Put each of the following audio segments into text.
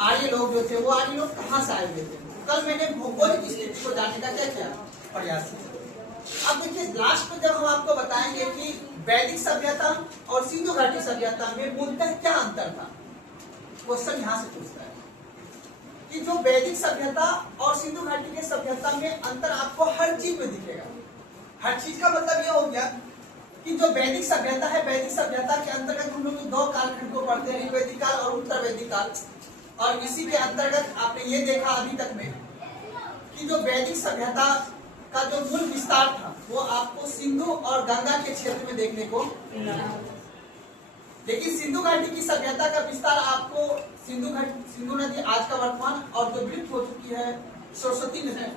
आर्य लोग जो थे वो आर्य लोग कहाँ से आए हुए थे। कल मैंने भौगोलिक स्थिति को जानने का क्या किया प्रयास किया। अब देखिए लास्ट में जब हम आपको बताएंगे कि वैदिक सभ्यता और सिंधु घाटी सभ्यता में मूलतः क्या अंतर था, क्वेश्चन यहाँ से पूछता है कि जो वैदिक सभ्यता और सिंधु घाटी के सभ्यता में अंतर आपको हर चीज में दिखेगा। हर चीज का मतलब ये हो गया कि जो वैदिक सभ्यता है, वैदिक सभ्यता के अंतर्गत हम लोग दो कालखंड को पढ़ते हैं, ऋग्वैदिक काल और उत्तर वैदिक काल। और इसी के अंतर्गत आपने ये देखा अभी तक में कि जो वैदिक सभ्यता का जो मूल विस्तार था वो आपको सिंधु और गंगा के क्षेत्र में देखने को मिला। लेकिन सिंधु घाटी की सभ्यता का विस्तार आपको सिंधु नदी आज का वर्तमान और जो विलुप्त हो चुकी है सरस्वती नदी,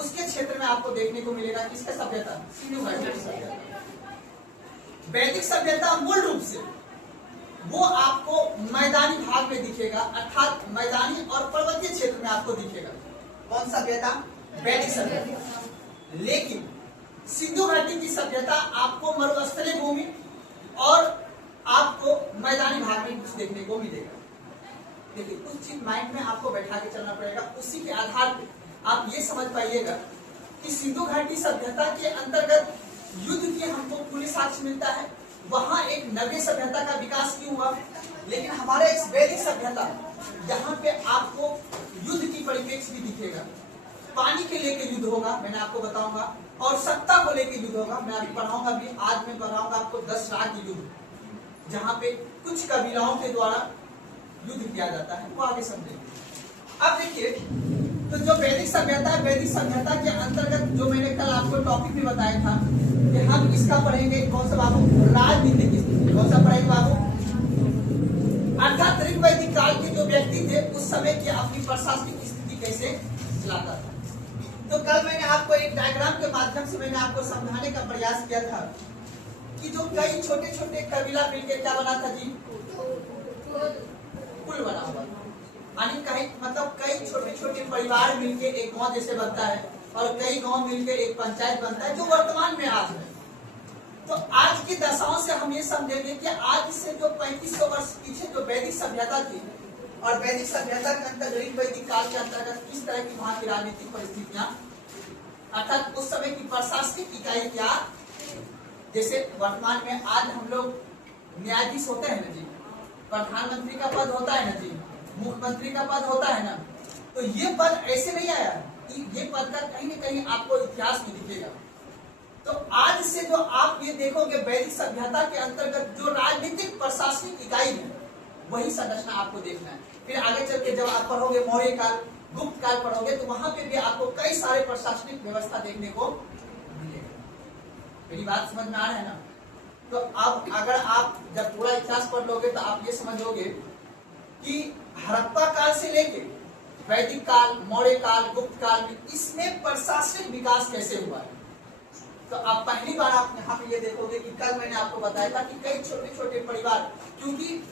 उसके क्षेत्र में आपको देखने को मिलेगा किसका सभ्यता, सिंधु घाटी की सभ्यता। वैदिक सभ्यता मूल रूप से वो आपको मैदानी भाग में दिखेगा, अर्थात मैदानी और पर्वतीय क्षेत्र में आपको दिखेगा। कौन सभ्यता, वैदिक सभ्यता। लेकिन सिंधु घाटी की सभ्यता आपको मरुस्थलीय भूमि और आपको मैदानी भाग में कुछ देखने को मिलेगा। देखिए कुछ चीज माइंड में आपको बैठा के चलना पड़ेगा, उसी के आधार पे आप ये समझ पाइएगा कि सिंधु घाटी सभ्यता के अंतर्गत युद्ध की हमको पूरी साक्ष्य मिलता है। वहां एक नव्य सभ्यता का विकास क्यों हुआ, लेकिन हमारे एक वैदिक सभ्यता यहाँ पे आपको युद्ध की परिप्रेक्ष्य भी दिखेगा। पानी के लेके युद्ध होगा, मैंने आपको बताऊंगा, और सत्ता को लेके युद्ध होगा। मैं अभी पढ़ाऊंगा भी, आज मैं पढ़ाऊंगा आपको 10 राज्य युद्ध, जहाँ पे कुछ कबीलाओं के द्वारा युद्ध किया जाता है, वो आगे समझेंगे। अब देखिए तो जो वैदिक सभ्यता है, वैदिक सभ्यता के अंतर्गत जो मैंने कल आपको टॉपिक भी बताया था कि हम इसका पढ़ेंगे कौन सा बाबू, राजनीतिक स्थिति। कौन सा पढ़ेंगे बाबू, अर्थात ऋग्वैदिक काल के जो व्यक्ति थे उस समय की अपनी प्रशासनिक स्थिति कैसे चलाता था। तो कल मैंने आपको एक डायग्राम के माध्यम से मैंने आपको समझाने का प्रयास किया था कि जो कई छोटे छोटे कबीला मिलकर क्या बना था जी, कुल बना हुआ, यानी कहीं मतलब कई छोटे छोटे परिवार मिलकर एक गांव जैसे बनता है और कई गांव मिलकर एक पंचायत बनता है, जो वर्तमान में आज है। तो आज की दशाओं से हम ये समझेंगे कि आज से जो 3500 वर्ष पीछे जो वैदिक सभ्यता थी और वैदिक सभ्यता के अंतर्गत ऋग्वैदिक काल के अंतर्गत किस तरह की वहां की राजनीतिक परिस्थितियां, अर्थात उस समय की प्रशासनिक इकाई क्या, जैसे वर्तमान में आज हम लोग न्यायाधीश होते हैं ना जी, प्रधानमंत्री का पद होता है ना जी, मुख्यमंत्री का पद होता है ना, तो ये पद ऐसे नहीं आया कि ये पद का कहीं न कहीं आपको इतिहास में दिखेगा। तो आज से जो आप ये देखोगे वैदिक सभ्यता के अंतर्गत जो राजनीतिक प्रशासनिक इकाई है वही संरचना आपको देखना है। फिर आगे चल के जब आप पढ़ोगे मौर्य काल, गुप्त काल पढ़ोगे तो वहां पे भी आपको कई सारे प्रशासनिक व्यवस्था देखने को मिलेगा। मेरी बात समझ में आ रहा है ना। तो अब अगर आप जब पूरा इतिहास पढ़ लोगे तो आप ये समझोगे कि हड़प्पा काल से लेके वैदिक काल, मौर्य काल, गुप्त काल में इसमें प्रशासनिक विकास कैसे हुआ है। तो आप पहली बार आप यहाँ पे ये देखोगे कि कल मैंने आपको बताया था कि कई छोटे छोटे परिवार, क्योंकि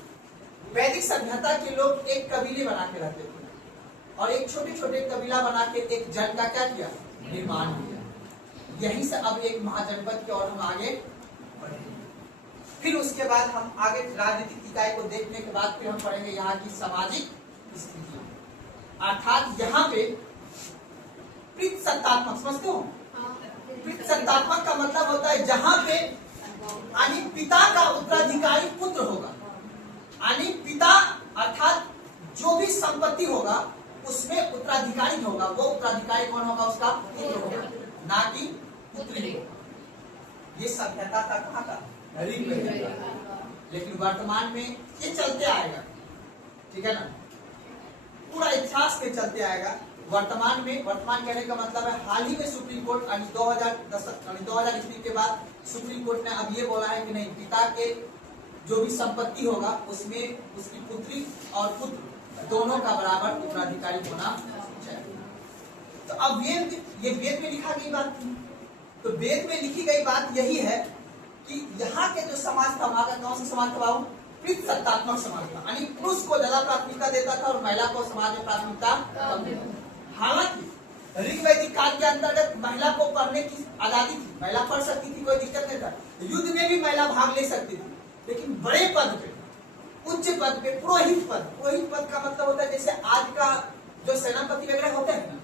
वैदिक सभ्यता के लोग एक कबीले बना के रहते थे और एक छोटे छोटे कबीला बना के एक जन का क्या किया, निर्माण किया। यहीं से अब एक महाजनपद की ओर हम आगे बढ़ेंगे। फिर उसके बाद हम आगे राजनीतिक इकाई को देखने के बाद फिर हम पढ़ेंगे यहाँ की सामाजिक स्थिति, अर्थात यहाँ पे पितृसत्तात्मक, समझते हो, पितृसत्तात्मक का मतलब होता है जहां पे यानी पिता का उत्तराधिकारी पुत्र होगा, यानी पिता अर्थात जो भी संपत्ति होगा उसमें उत्तराधिकारी होगा, वो उत्तराधिकारी कौन होगा, उसका पुत्र होगा, ना कि पुत्री। ये सभ्यता का कहाँ का, ऋग्वैदिक का। लेकिन वर्तमान में ये चलते आएगा, ठीक है ना, पूरा इतिहास में चलते आएगा। वर्तमान में, वर्तमान कहने का मतलब है हाल ही में सुप्रीम कोर्ट 2010 ईस्वी के बाद सुप्रीम कोर्ट ने अब ये बोला है कि नहीं, पिता के जो भी संपत्ति होगा उसमें उसकी पुत्री और पुत्र दोनों का बराबर उत्तराधिकारी होना चाहिए। तो अब ये वेद में लिखा गई बात थी। तो वेद में लिखी गई बात यही है कि यहाँ के जो समाज था, वहां का कौन सा समाज था बाबू, पितृसत्तात्मक समाज था, यानी पुरुष को ज्यादा प्राथमिकता देता था और महिला को समाज में प्राथमिकता कम देता था। हालांकि ऋग्वैदिक काल के अंतर्गत महिला को पढ़ने की आजादी थी, महिला पढ़ सकती थी, कोई दिक्कत नहीं था, युद्ध में भी महिला भाग ले सकती थी, लेकिन बड़े पद पे उच्च पद पे पुरोहित पद का मतलब होता है जैसे आज का जो सेनापति वगैरह होते हैं ना,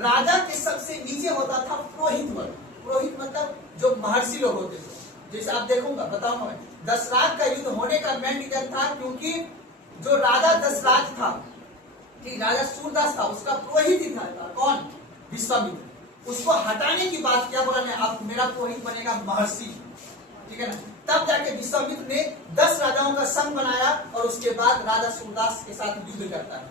राजा के सबसे नीचे होता था पुरोहित पद। पुरोहित मतलब जो महर्षि लोग होते थे। जैसे आप देखूंगा बताऊंगा मैं, दशराज का युद्ध होने का मेन रीजन था क्योंकि जो राजा दशराज था, ठीक, राजा सूरदास था, उसका पुरोहित ही था कौन, विश्वामित्र। उसको हटाने की बात क्या बोला ने, आप मेरा पुरोहित बनेगा महर्षि, ठीक है ना। तब जाके विश्वामित्र ने 10 राजाओं का संघ बनाया और उसके बाद राजा सूरदास के साथ युद्ध करता है।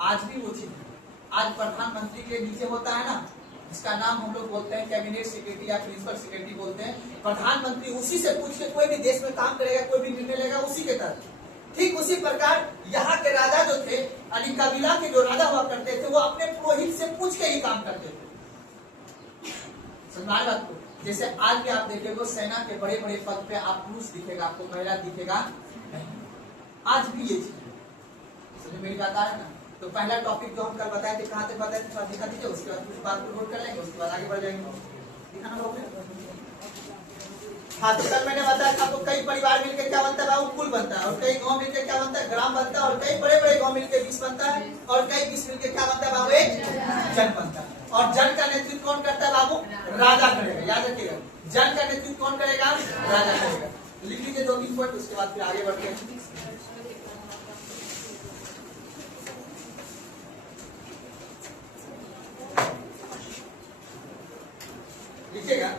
आज भी वो चीज है। आज प्रधानमंत्री के नीचे होता है ना, जिसका नाम हम लोग बोलते हैं कैबिनेट सेक्रेटरी या प्रिंसिपल सेक्रेटरी बोलते हैं। प्रधानमंत्री उसी से पूछ के कोई भी देश में काम करेगा, कोई भी निर्णय लेगा उसी के तहत। ठीक उसी प्रकार यहाँ के राजा जो थे, अली कबीला के जो राजा हुआ करते थे, वो अपने पुरोहित से पूछ के ही काम करते थे। समझ बात को। जैसे आज भी आप देखेंगे सेना के बड़े बड़े पद पे आप पुरुष दिखेगा, आपको महिला दिखेगा नहीं। आज भी ये चीज समझ मेरी बात आ रहा है ना। तो पहला टॉपिक जो हम कल बताए थे, कहाँ तक बताए थे, थोड़ा दिखा दीजिए, उसके बाद कुछ बात को नोट कर लेंगे, उसके बाद आगे बढ़ जाएंगे। दिखाना लोग। हाँ, तो कल मैंने बताया था आपको कई परिवार मिलकर क्या बनता है, वो कुल बनता है, और कई गांव मिलकर क्या बनता है, ग्राम बनता है, और कई बड़े बड़े गांव मिलकर 20 बनता है, और कई 20 मिलकर क्या बनता है बाबू, एक जन बनता है। और जन का नेतृत्व कौन करता है बाबू, राजा करेगा। याद रखिएगा, जन का नेतृत्व कौन करेगा, राजा करेगा। लिख लीजिए 2-3 पॉइंट, उसके बाद फिर आगे बढ़ते हैं। लिखिएगा,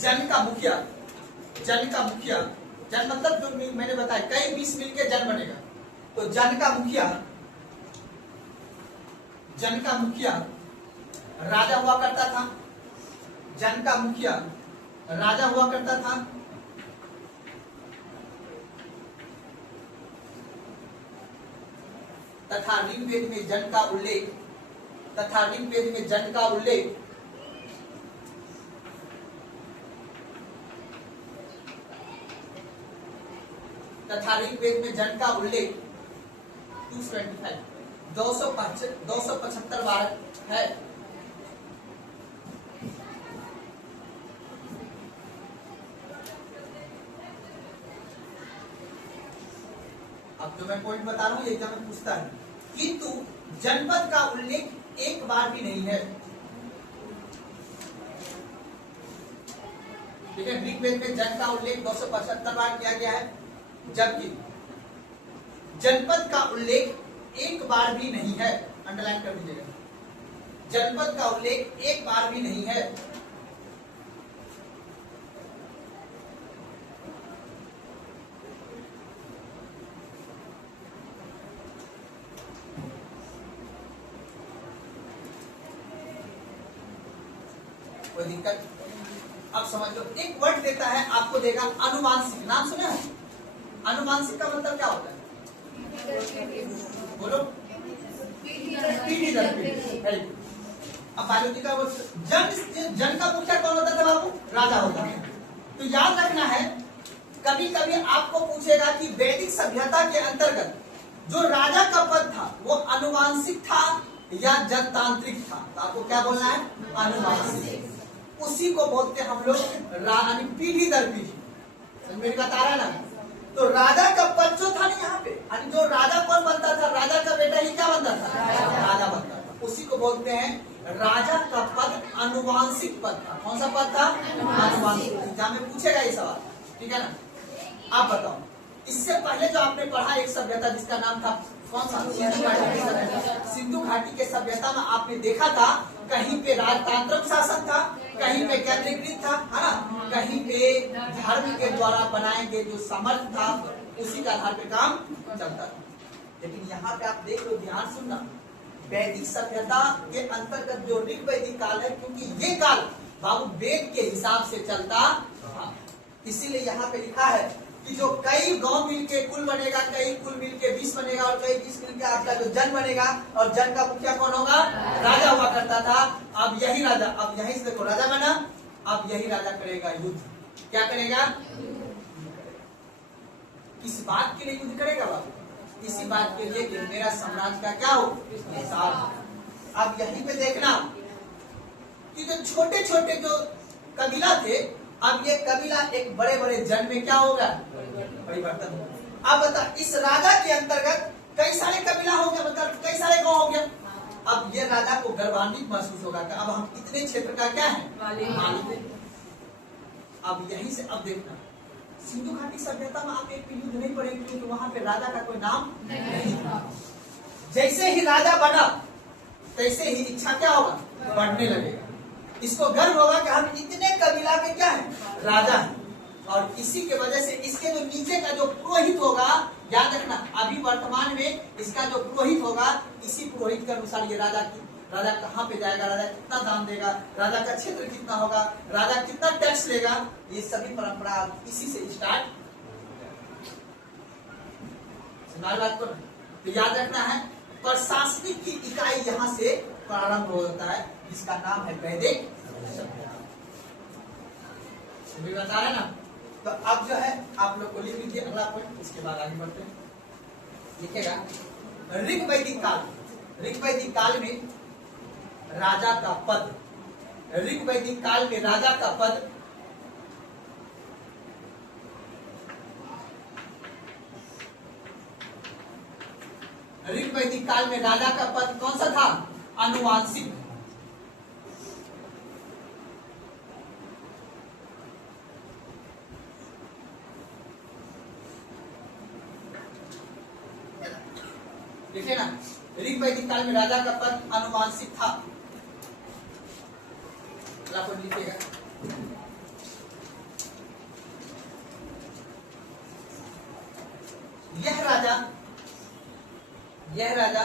जन का मुखिया, जन का मुखिया, जन मतलब जो मैंने बताया कई 20 मिलके जन बनेगा। तो जन का मुखिया, जन का मुखिया राजा हुआ करता था। जन का मुखिया राजा हुआ करता था। तथा ऋग्वेद में जन का उल्लेख, तथा ऋग्वेद में जन का उल्लेख तथा ऋग्वेद में जन का उल्लेख 275 बार है। अब जो मैं पॉइंट बता रहा हूं, एग्जाम में पूछता है, किंतु जनपद का उल्लेख एक बार भी नहीं है। ठीक है, ऋग्वेद में जन का उल्लेख 275 बार किया गया है, जबकि जनपद का उल्लेख एक बार भी नहीं है। अंडरलाइन कर दीजिएगा, जनपद का उल्लेख एक बार भी नहीं है। कोई दिक्कत? अब समझ लो, एक वर्ड देता है आपको, देगा अनुवांशिक। नाम सुना है? अनुवांशिक का मतलब क्या होता है, बोलो? पीढ़ी दर पीढ़ी। अब बायोलॉजी का वो जन का मुखिया कौन होता था बाबू, राजा होता है। तो याद रखना है, कभी कभी आपको पूछेगा कि वैदिक सभ्यता के अंतर्गत जो राजा का पद था वो अनुवांशिक था या जनतांत्रिक था। तो आपको क्या बोलना है, अनुवांशिक। उसी को बोलते हम लोग पीढ़ी दर पीढ़ी। मेरी बात आ रहा है ना। तो राजा का पद जो था ना यहाँ पे, जो राजा कौन बनता था, राजा का बेटा ही क्या बनता था, राजा बनता था। उसी को बोलते हैं राजा का पद अनुवांशिक पद था। कौन सा पद था, अनुवांशिक। एग्जाम में पूछेगा ये सवाल, ठीक है ना। आप बताओ, इससे पहले जो आपने पढ़ा एक सभ्यता जिसका नाम था कौन सा, सिंधु घाटी की सभ्यता। सिंधु घाटी के सभ्यता में आपने देखा था कहीं पे राजतांत्रिक शासन था, कहीं पे केंद्रीकृत था, है ना, कहीं पे धर्म के द्वारा बनाए गए जो समर्थ था उसी का आधार पे काम चलता था। लेकिन यहाँ पे आप देख लो, ध्यान सुनना, वैदिक सभ्यता के अंतर्गत जो ऋग वैदिक काल है, क्योंकि ये काल बाबू वेद के हिसाब से चलता था, इसीलिए यहाँ पे लिखा है कि जो कई गांव मिलके कुल बनेगा, कई कुल मिलके 20 बनेगा, और कई 20 मिलके आपका जो जन बनेगा, और जन का मुखिया कौन होगा, राजा हुआ करता था। अब यही राजा, अब यही से देखो राजा बना, अब यही राजा करेगा युद्ध। क्या करेगा, किस बात के लिए युद्ध करेगा बाबू, इसी बात के लिए कि मेरा साम्राज्य का क्या हो, विस्तार। अब यहीं पे देखना कि जो छोटे छोटे जो कबीला थे, अब ये कबीला एक बड़े बड़े जन में क्या होगा, परिवर्तन होगा। अब बता, इस राजा के अंतर्गत कई सारे कबीला हो गया, मतलब कई सारे गांव हो गया। अब ये राजा को गर्वान्वित महसूस होगा कि अब हम इतने क्षेत्र का क्या है, मालिक है। अब यहीं से अब देखना, सिंधु घाटी सभ्यता में आप एक युद्ध नहीं पड़ेंगे क्योंकि वहां पे राजा का कोई नाम नहीं था। जैसे ही राजा बना तैसे ही इच्छा क्या होगा, बढ़ने लगेगा। इसको गर्व होगा कि हम इतने कबीला के क्या है, राजा हैं। और इसी के वजह से इसके जो नीचे का जो पुरोहित होगा, याद रखना अभी वर्तमान में इसका जो पुरोहित होगा, इसी पुरोहित के अनुसार ये राजा कहाँ पे जाएगा, राजा कितना दान देगा, राजा का क्षेत्र कितना होगा, राजा कितना टैक्स लेगा, ये सभी परंपरा इसी से स्टार्ट। सुनाई बात को, तो याद रखना है प्रशासनिक की इकाई यहाँ से प्रारंभ होता है, जिसका नाम है वैदिक सभ्यता। बता रहे ना। तो अब जो है आप लोग को लिख लीजिए अगला पॉइंट, इसके बाद आगे बढ़ते हैं। लिखेगा ऋग वैदिक काल, ऋग वैदिक काल में राजा का पद, ऋग वैदिक काल में राजा का पद ऋग वैदिक काल में राजा का पद कौन सा था, अनुवांशिक। देखिए ना, ऋग वैदिक काल में राजा का पद अनुवांशिक था। लिखिएगा यह राजा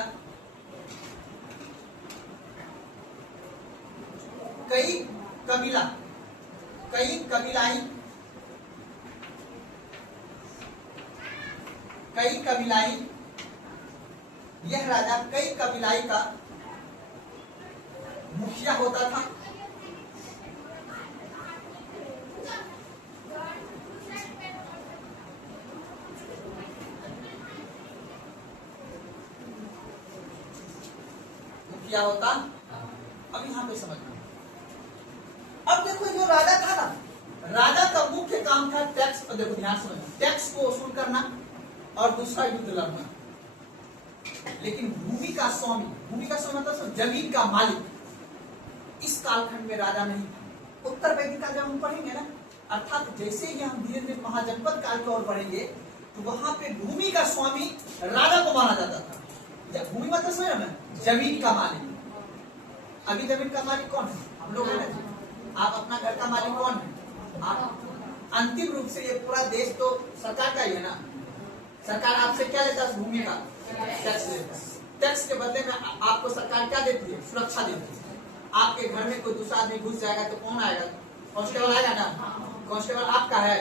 कई कबीलाई यह राजा कई कबीलाई का मुखिया होता था। मुखिया होता, अब यहाँ पे समझना। अब देखो जो राजा था ना, राजा का मुख्य काम था टैक्स, देखो ध्यान समझना, टैक्स को वसूल करना और दूसरा युद्ध लड़ना। लेकिन भूमि का स्वामी मतलब जमीन का मालिक इस कालखंड में राजा नहीं था। उत्तर वैदिक काल जब हम पढ़ेंगे ना, अर्थात जैसे ही हम धीरे धीरे महाजनपद काल की ओर बढ़ेंगे, तो वहां पे भूमि का स्वामी राजा को माना जाता था। जब भूमि मतलब समझ ना, जमीन का मालिक। अभी जमीन का मालिक कौन है, हम लोग हैं। आप अपना घर का मालिक कौन है, आप। अंतिम रूप से ये पूरा देश तो सरकार का ही है ना। सरकार आपसे क्या लेता है, भूमि का टैक्स लेता है। टैक्स के बदले में आपको सरकार क्या देती है, सुरक्षा देती है। आपके घर में कोई दूसरा आदमी घुस जाएगा तो कौन आएगा, कांस्टेबल आएगा ना। कांस्टेबल आपका है,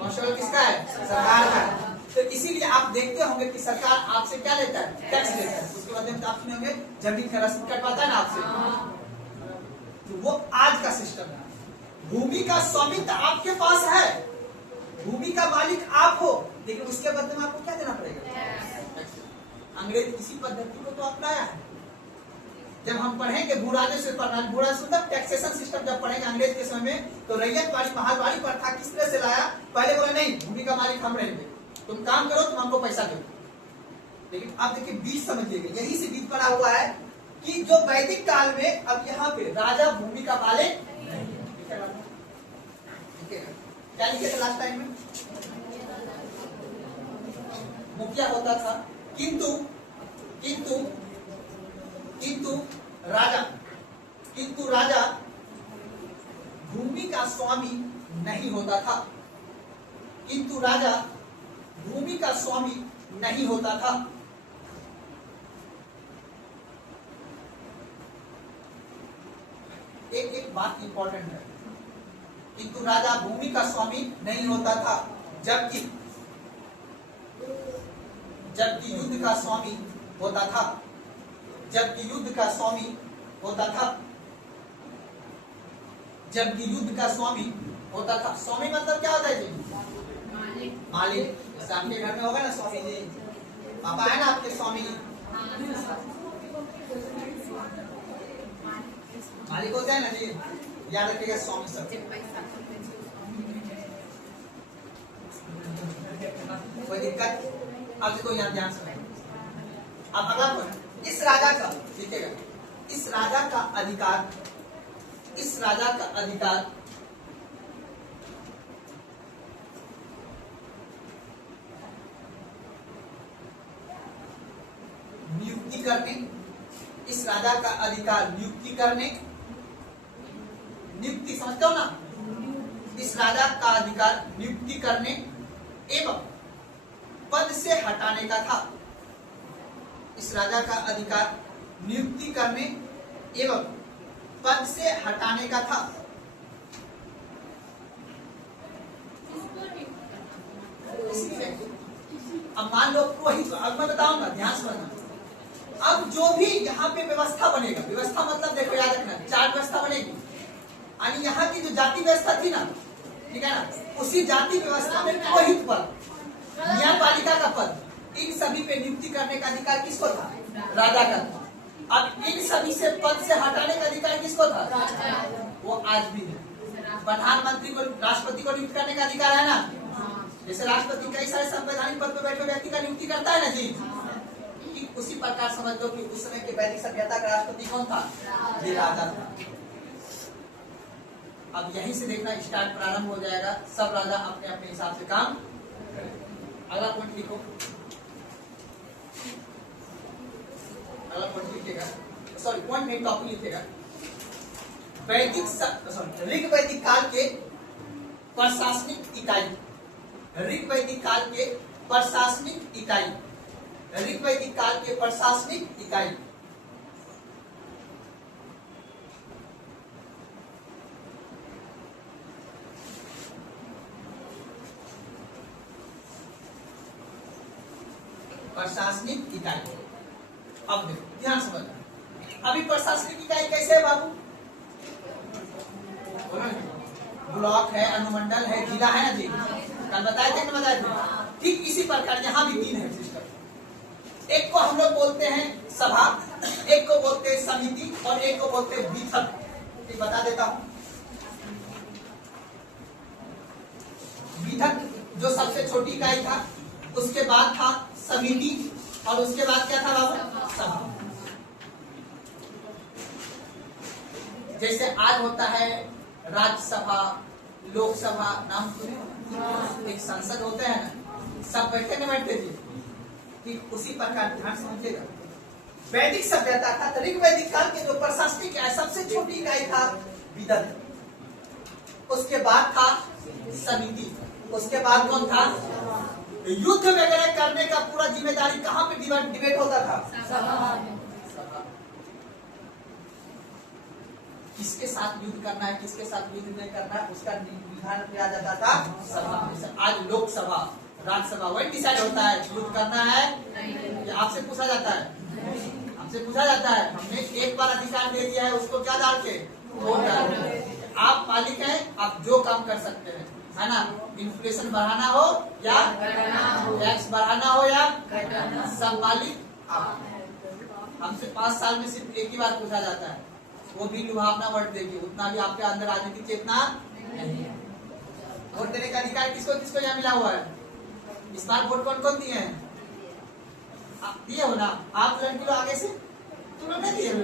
कांस्टेबल किसका है, सरकार का है। तो इसीलिए आप देखते होंगे कि सरकार आपसे क्या लेता है, टैक्स लेता है। उसके बदले में आप सुनेंगे जमीन का रसीद कटवाता है ना आपसे। तो वो आज का सिस्टम है। भूमि का स्वामित्व आपके पास है, भूमि का मालिक आप हो, लेकिन उसके बदले में आपको क्या देना पड़ेगा, अंग्रेज इसी पद्धति को तो अपनाया है। जब हम पढ़ेंगे भू राजस्व प्रणाली, भू राजस्व टैक्सेशन सिस्टम जब पढ़ेंगे अंग्रेज के समय में, तो रैयतवाड़ी महलवाड़ी प्रथा किस तरह से लाया। पहले बोले नहीं, भूमि का मालिक हम रहेंगे, तुम काम करो, तुम हमको पैसा दो। लेकिन अब देखिए बीच समझिएगा, यही से बीच पड़ा हुआ है कि जो वैदिक काल में अब यहाँ पे राजा भूमि का मालिक क्या लिखे थे लास्ट टाइम में, मुखिया होता था। किंतु राजा भूमि का स्वामी नहीं होता था। किंतु राजा भूमि का स्वामी नहीं होता था। एक बात इंपॉर्टेंट है, किंतु राजा भूमि का स्वामी नहीं होता था, जबकि युद्ध का स्वामी होता था। जबकि युद्ध का स्वामी होता था। जबकि युद्ध का स्वामी होता था। स्वामी मतलब क्या होता है जी, मालिक। जैसे आपके घर में होगा ना स्वामी जी, पापा है ना आपके स्वामी जी। मालिक होते हैं ना जी, याद रखिएगा स्वामी सर। कोई दिक्कत? अब देखो यहाँ ध्यान से। अब अगला पॉइंट, इस राजा का लिखिएगा, इस राजा का अधिकार, इस राजा का अधिकार नियुक्ति करने, इस राजा का अधिकार नियुक्ति करने, नियुक्ति समझते हो ना, इस राजा का अधिकार नियुक्ति करने एवं पद से हटाने का था। इस राजा का अधिकार नियुक्ति करने एवं पद से हटाने का था। अब मान लो पुरोहित, अब मैं बताऊंगा, ध्यान से सुनना। अब जो भी यहाँ पे व्यवस्था बनेगा, व्यवस्था मतलब देखो याद रखना, चार व्यवस्था बनेगी, यानी यहाँ की जो जाति व्यवस्था थी ना, ठीक है ना, उसी जाति व्यवस्था में पुरोहित पद, न्यायपालिका का पद, इन सभी पे नियुक्ति करने का अधिकार किसको था? राजा का था। अब इन सभी से पद से हटाने का अधिकार किसको था? वो आज भी है। प्रधानमंत्री को, राष्ट्रपति को नियुक्त करने का अधिकार है ना, जैसे राष्ट्रपति कई सारे संवैधानिक पद पर बैठे व्यक्ति का नियुक्ति करता है ना जी, ठीक उसी प्रकार समझ लो कि उस समय के वैदिक सभ्यता का राष्ट्रपति कौन था? ये राजा था। अब यहीं से देखना स्टार्ट प्रारंभ हो जाएगा, सब राजा अपने अपने हिसाब से काम करें। अगला पॉइंट लिखो, अगला पॉइंट लिखिएगा, सॉरी पॉइंट नहीं टॉपिक लिखिएगा, वैदिक ऋग वैदिक काल के प्रशासनिक इकाई, ऋग वैदिक काल के प्रशासनिक इकाई, ऋग वैदिक काल के प्रशासनिक इकाई, प्रशासनिक इकाई। अब देखो ध्यान से समझना, अभी प्रशासनिक इकाई कैसे है बाबू? ब्लॉक है, अनुमंडल है, जिला है ना जी, कल बताए थे ना, बताए थे। ठीक इसी प्रकार यहाँ भी तीन है सिस्टम। एक को हम लोग बोलते हैं सभा, एक को बोलते हैं समिति और एक को बोलते हैं विधक। ये बता देता हूँ, विधक जो सबसे छोटी इकाई था, उसके बाद था समिति और उसके बाद क्या था बाबू? सभा। जैसे आज होता है राज्यसभा, लोकसभा, नाम सुने, एक संसद होता है ना, सब बैठे न बैठते थे, ठीक उसी प्रकार ध्यान समझिएगा। वैदिक सभ्यता था, ऋग वैदिक काल के जो प्रशासनिक सबसे छोटी इकाई था विधक, उसके बाद था समिति, उसके बाद कौन था? युद्ध वगैरह करने का पूरा जिम्मेदारी कहाँ पे डिबेट होता था? सभा। किसके साथ युद्ध करना है, किसके साथ युद्ध नहीं करना है, उसका विधान किया जाता था सभा। आज लोकसभा, राज्यसभा वही डिसाइड होता है, युद्ध करना है या आपसे पूछा जाता है? आपसे पूछा जाता है। हमने एक बार अधिकार दे दिया है, उसको क्या डाल के? वोट डाल के। आप मालिक हैं, आप जो काम कर सकते हैं, है ना, इन्फ्लेशन बढ़ाना हो या टैक्स बढ़ाना हो या सब मालिक आप। हमसे 5 साल में सिर्फ एक ही बार पूछा जाता है, वो भी लुभावना वोट देगी, उतना भी आपके अंदर राजनीतिक चेतना नहीं है। वोट देने का अधिकार किसको किसको यहाँ मिला हुआ है? इस बार वोट कौन कौन दिए हैं? आप दिए हो ना? आप लड़की लोग आगे से, तुम लोग नहीं दिए हो?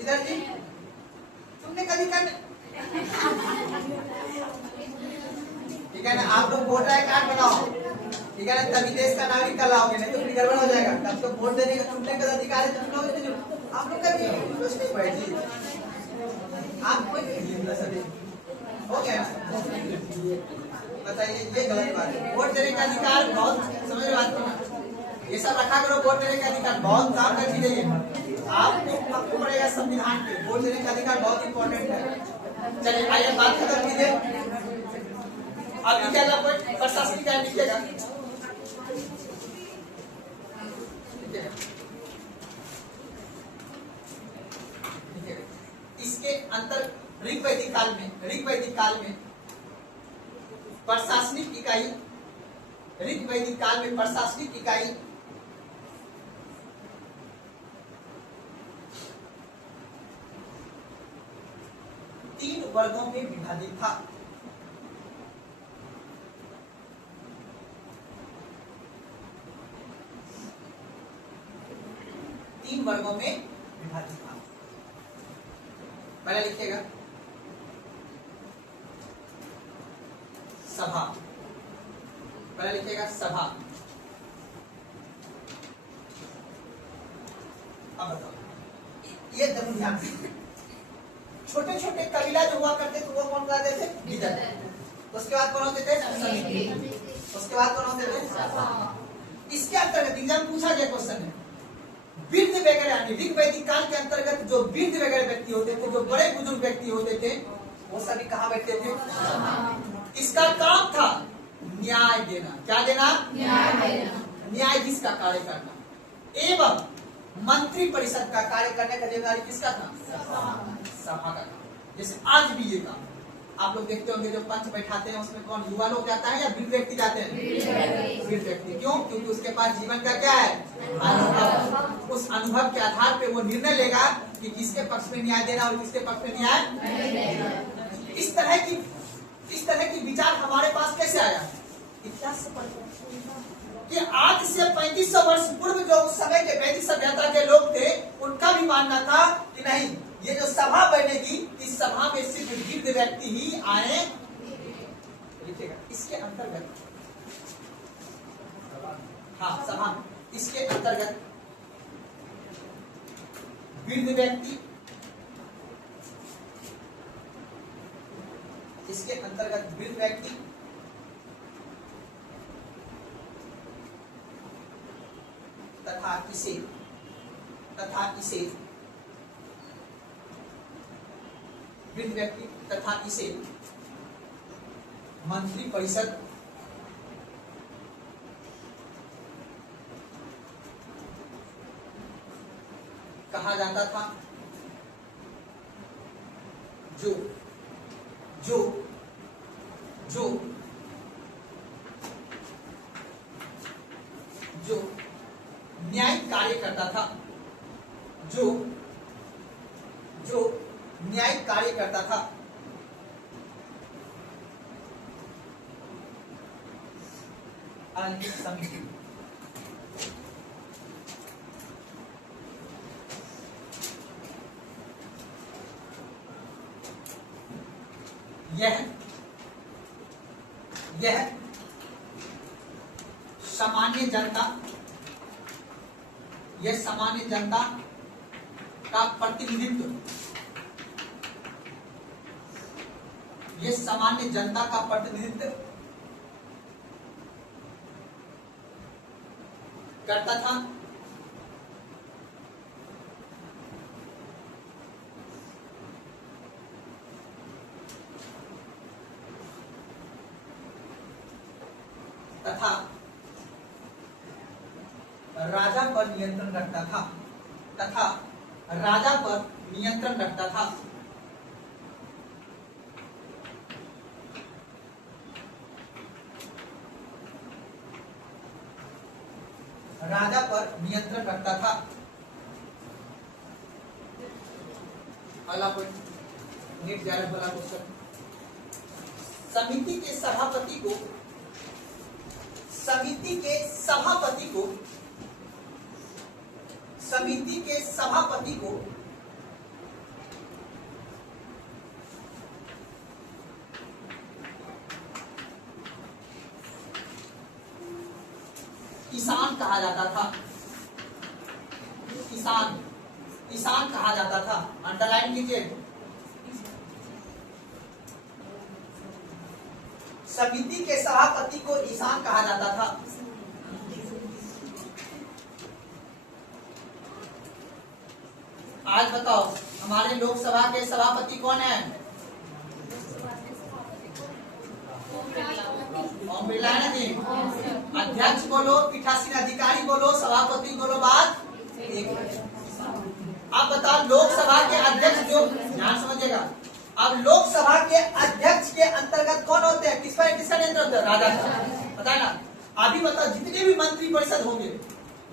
इधर जी, तुमने कभी कर, ठीक है ना, आप लोग वोटर आई कार्ड बनाओ, ठीक है ना, तभी देश का नागरिक कहलाओगे, नहीं तो फिर गड़बड़ हो जाएगा। तब तो वोट देने का चुनने का अधिकार है, तुम लोग आप लोग का कुछ नहीं पड़ेगी, आप कोई हो गया। बताइए, ये गलत बात है। वोट देने का अधिकार बहुत, समझ में बात को, ये सब रखा करो। वोट देने का अधिकार बहुत काम का चीज है, आपको पड़ेगा संविधान पे। वोट देने का अधिकार बहुत इंपॉर्टेंट है। चलिए आइए बात खत्म कीजिए। अब लिखिए अगला पॉइंट, प्रशासनिक इकाई लिखिएगा। इसके अंतर ऋग वैदिक काल में प्रशासनिक इकाई, ऋग वैदिक काल में प्रशासनिक इकाई वर्गों में विभाजित था। तीन वर्गों में विभाजित था। पहला लिखिएगा सभा, पहला लिखिएगा सभा। अब बताओ, ये जरूर ध्यान से, छोटे छोटे कबीला जो हुआ करते थे वो कौन कराते थे? लीडर। उसके बाद कौन होते थे? समिति। उसके बाद कौन होते थे? सभा। इसके अंतर्गत एग्जाम पूछा गया क्वेश्चन है, वृद्ध वगैरह यानी ऋग वैदिक काल के अंतर्गत जो वृद्ध वगैरह व्यक्ति होते थे, जो बड़े बुजुर्ग व्यक्ति होते थे, वो सभी कहाँ बैठते थे? इसका काम था न्याय देना। क्या देना? न्याय देना। न्यायाधीश का कार्य करना एवं मंत्री परिषद का कार्य करने का जिम्मेदारी किसका था? सभा का काम। जैसे आज भी ये काम आप लोग देखते होंगे, जो पंच बैठाते हैं उसमें कौन, युवा लोग जाता है या वृद्ध व्यक्ति जाते हैं? वृद्ध व्यक्ति। क्यों? क्योंकि उसके पास जीवन का क्या है? अनुभव। उस अनुभव के आधार पे वो निर्णय लेगा कि किसके पक्ष में न्याय देना और किसके पक्ष में न्याय नहीं देना। इस तरह की विचार हमारे पास कैसे आया? इतिहास से पढ़ते कि आज से 3500 वर्ष पूर्व जो उस समय के वैदिक सभ्यता के लोग थे, उनका भी मानना था कि नहीं, ये जो सभा बनेगी, इस सभा में सिर्फ वृद्ध व्यक्ति ही आए। लिखिएगा इसके अंतर्गत, हाँ सभा, इसके अंतर्गत वृद्ध व्यक्ति, इसके अंतर्गत वृद्ध व्यक्ति तथा इसे वृद्ध व्यक्ति तथा इसे मंत्री परिषद कहा जाता था, जो जो जो जो न्यायिक कार्य करता था, जो न्यायिक कार्य करता था। समिति, यह सामान्य जनता, यह सामान्य जनता का प्रतिनिधित्व, यह सामान्य जनता का प्रतिनिधित्व करता था। तथा राजा पर नियंत्रण रखता था, तथा राजा पर नियंत्रण रखता था। राजा पर नियंत्रण रखता था। अगला पॉइंट, नेट 11 वाला क्वेश्चन, समिति के सभापति को किसान कहा जाता था। किसान कहा जाता था। अंडरलाइन कीजिए, समिति के सभापति को ईशान कहा जाता था। आज बताओ हमारे लोकसभा के सभापति कौन है? ओम बिरला है जी। अध्यक्ष बोलो, पीठासीन अधिकारी बोलो, सभापति बोलो, बात एक। आप बताओ लोकसभा के अध्यक्ष, जो ध्यान समझिएगा, अब लोकसभा के अध्यक्ष के अंतर्गत कौन होते हैं? किसका नियंत्रण होता है? राजा का। पता है ना। अभी बताओ जितने भी मंत्री परिषद होंगे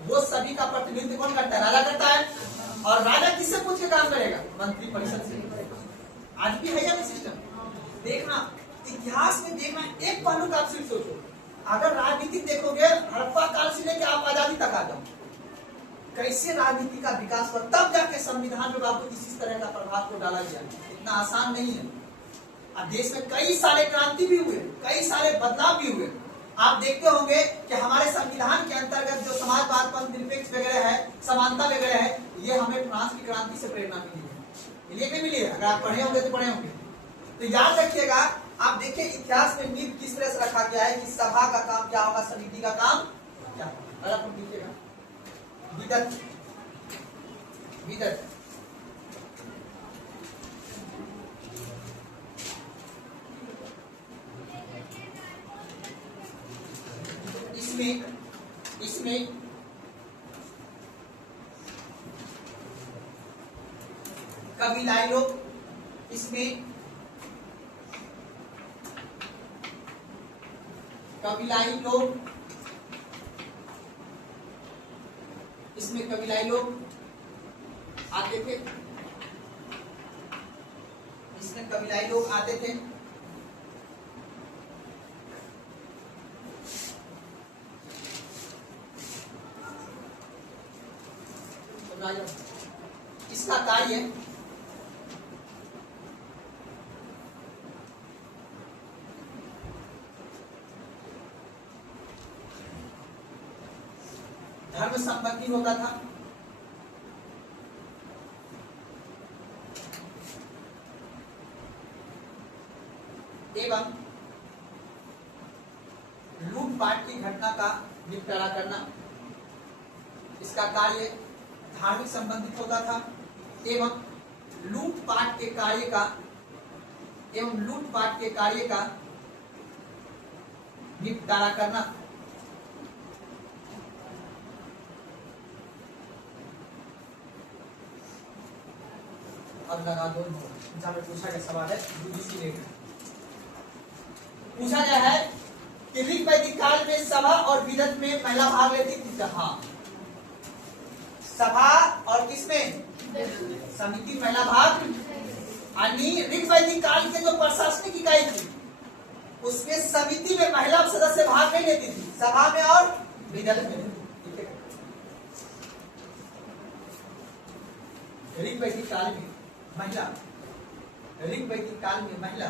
वो सभी का प्रतिनिधित्व कौन करता है? राजा करता है। और राजा किससे पूछ के काम करेगा? मंत्री परिषद से। आज भी है या नहीं सिस्टम? देखना, इतिहास में देखना, एक पहलू का आप सिर्फ सोचो, अगर राजनीतिक देखोगे हड़प्पा काल से लेकर आप आजादी तक आ जाओ, कैसे राजनीति का विकास हुआ, तब जाके संविधान में बाबू इसी तरह का प्रभाव को डाला गया। इतना आसान नहीं है। अब देश में कई सारे क्रांति भी हुए, कई सारे बदलाव भी हुए। आप देखते होंगे कि हमारे संविधान के अंतर्गत जो समाजवाद, पंथ निरपेक्ष वगैरह है, समानता वगैरह है, ये हमें फ्रांस की क्रांति से प्रेरणा मिली है। मिली कि मिली है? अगर आप पढ़े होंगे तो पढ़े होंगे। तो याद रखिएगा, आप देखिए इतिहास में नींव किस तरह से रखा गया है कि सभा का काम क्या होगा, समिति का काम क्या होगा। अगर आप देखिएगा विदत, विदत इसमें कबीलाई लोग, इसमें कबीलाई लोग, इसमें कबीलाई लोग आते थे, इसमें कबीलाई लोग आते थे। इसका कार्य धर्म संबंधी होता था, एवं लूटपाट की घटना का निपटारा करना। इसका कार्य धार्मिक संबंधित होता था एवं लूटपाट के कार्य का निपटारा करना। अब लगा दो, जहां पूछा गया सवाल है यूजीसी ने पूछा गया है कि ऋग वैदिक काल में सभा और विदत में महिला भाग लेती थी। हाँ, सभा और किसमें? समिति महिला भाग। ऋग वैदिक काल के जो प्रशासनिक इकाई थी उसमें समिति में महिला सदस्य भाग नहीं लेती थी, सभा में और विदत में। ऋग वैदिक काल में महिला, ऋग वैदिक काल में महिला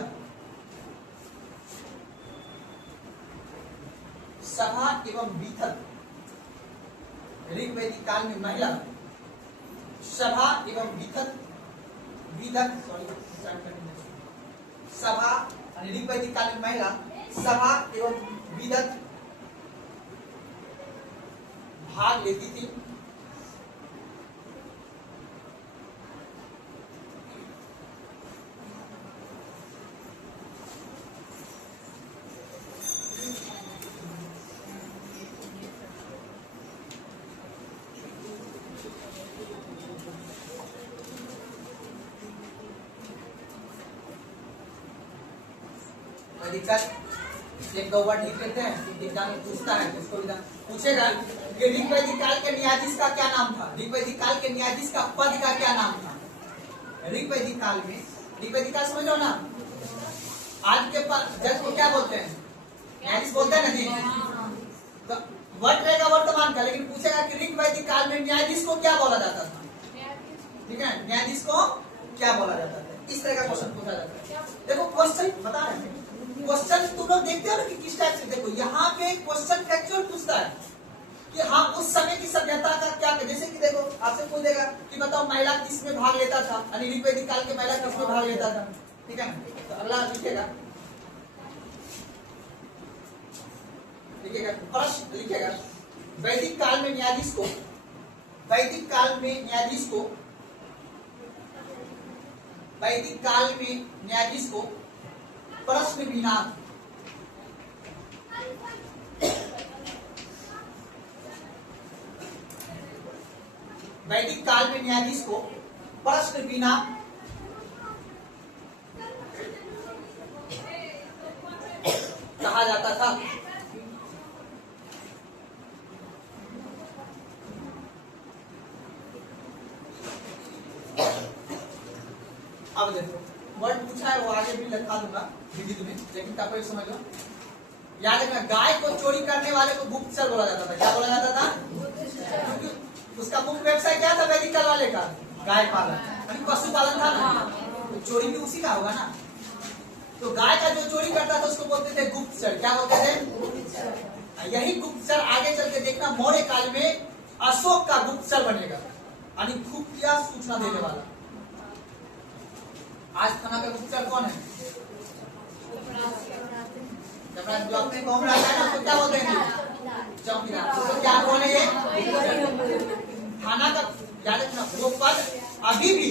सभा एवं विदत, ऋग वैदिक काल में महिला सभा एवं सभा, ऋग वैदिक काल में महिला सभा एवं विदत भाग लेती थी। दिक्कत एक दो वर्ड लिख लेते हैं, एग्जाम में पूछता है, उसको पूछेगा कि ऋग वैदिक काल के न्यायाधीश का क्या नाम था, ऋग वैदिक काल के न्यायाधीश का पद का क्या नाम था। ऋग वैदिक काल में, ऋग वैदिक काल समझ लो ना, आज के जज को क्या बोलते हैं? न्यायाधीश बोलते हैं ना जी। तो वर्ड रहेगा वर्तमान का, लेकिन पूछेगा कि ऋग वैदिक काल में न्यायाधीश को क्या बोला जाता था। ठीक है, न्यायाधीश को क्या बोला जाता था, इस तरह का क्वेश्चन पूछा जाता है। देखो क्वेश्चन बता रहे हैं, क्वेश्चन तुम लोग देखते हो ना कि किस टाइप से। देखो यहाँ पे क्वेश्चन फैक्चुअल पूछता है कि हाँ उस समय की सभ्यता का क्या, जैसे कि देखो आपसे पूछेगा कि बताओ महिला किसमें भाग लेता था, ऋग वैदिक काल के महिला किसमें भाग लेता था। ठीक है ना, तो अगला लिखेगा, लिखेगा प्रश्न, लिखेगा वैदिक काल में न्यायाधीश को, वैदिक काल में न्यायाधीश को, वैदिक काल में न्यायाधीश को प्रश्न बिना, वैदिक काल में न्यायाधीश को प्रश्न बिना कहा जाता था। अब देखो वर्ड हिंदी तुम्हें, लेकिन तब एक समझ लो। याद रखना, गाय को चोरी करने वाले को गुप्तचर बोला जाता था। क्या बोला जाता था? क्योंकि उसका मुख्य व्यवसाय क्या था वैदिक काल वाले का? गाय पालन, पशुपालन था ना, तो चोरी भी उसी का होगा ना। तो गाय का जो चोरी करता था उसको बोलते थे गुप्तचर। क्या बोलते थे? यही गुप्तचर आगे चल के देखना मौर्य काल में अशोक का गुप्तचर बनेगा, यानी खुफिया सूचना देने वाला। आज थाना का गुप्तचर कौन है? जो अपने गाँव में रहता है ना, तो क्या बोलते हैं? चौकीदार। तो क्या कौन है ये? थाना का। याद रखना, वो पद अभी भी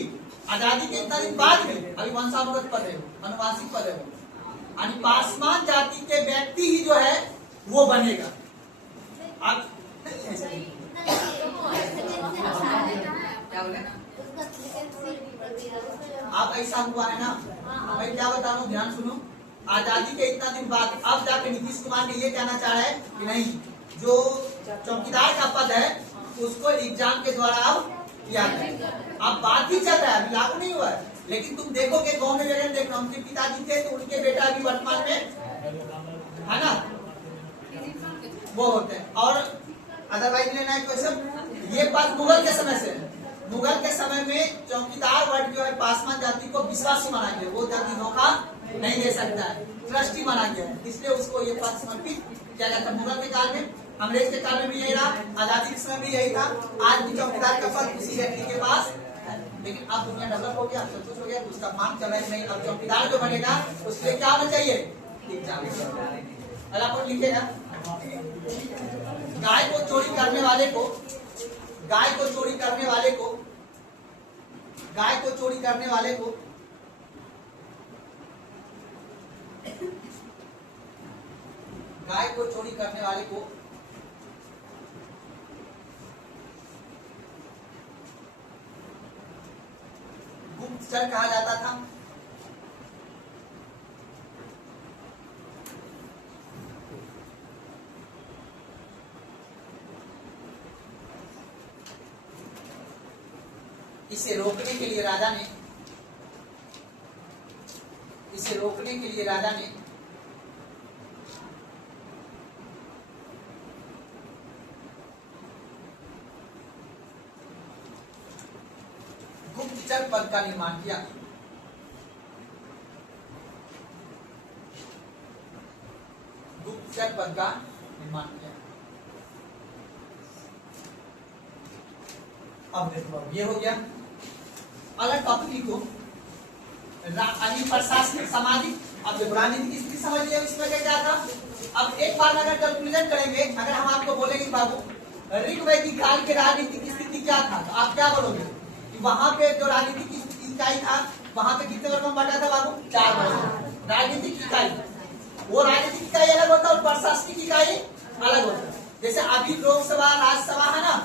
आजादी के इतना दिन बाद में अभी वंशानुगत पद है, अनुवांशिक पद है, यानी पासवान जाति के व्यक्ति ही जो है वो बनेगा। आप क्या बोले? आप ऐसा हुआ है ना, मैं क्या बता रहा हूँ, ध्यान सुनो। आजादी के इतना दिन बाद अब जाके नीतीश कुमार ने ये कहना चाहा है कि नहीं, जो चौकीदार का पद है उसको एग्जाम के द्वारा अब किया जाए। अब बात ही चल रहा है, अभी लागू नहीं हुआ है, लेकिन तुम देखोगे गाँव में जगह देखना, उनके पिताजी थे तो उनके बेटा अभी वर्तमान में है ना, वो होते हैं। और अदरवाइज लेना है क्वेश्चन, ये बात मुगल के समय से है। मुगल के समय में चौकीदार वर्ग जो है पासवान जाति को विश्वासी माना गया, वो जाति धोखा नहीं दे सकता है, ट्रस्टी माना गया है, इसलिए उसको ये पद समर्पित किया जाता है। मुगल के काल में, अंग्रेज के काल में भी यही रहा, आजादी के समय भी यही था। आज भी चौकीदार का पद उसी व्यक्ति के पास है, लेकिन अब दुनिया डेवलप हो गया, सब कुछ हो गया, उसका मांग चला नहीं। अब चौकीदार जो बनेगा उसके लिए क्या होना चाहिए? एग्जाम। अगर आप लिखेगा, गाय को चोरी करने वाले को, गाय को चोरी करने वाले को, गाय को चोरी करने वाले को गाय को चोरी करने वाले को गुप्तचर कहा जाता था। इसे रोकने के लिए राजा ने गुप्तचर पद का निर्माण किया। गुप्तचर पद का निर्माण किया। अब देखो, ये हो गया। अलग टॉपिक लिखो, प्रशासनिक, सामाजिक। अब देखो राजनीतिक स्थिति समझ लिया, इसमें क्या था। अब एक बार अगर कैलकुलेशन करेंगे, अगर हम आपको बोलेंगे बाबू ऋग वैदिक काल के राजनीतिक स्थिति क्या था, तो आप क्या बोलोगे कि वहां पे जो राजनीतिक इकाई था वहां पे कितने वर्ग में बांटा था बाबू? 4 वर्ग। राजनीतिक इकाई, वो राजनीतिक इकाई अलग होता है और प्रशासनिक इकाई अलग होता है। जैसे अभी लोकसभा, राज्यसभा है ना,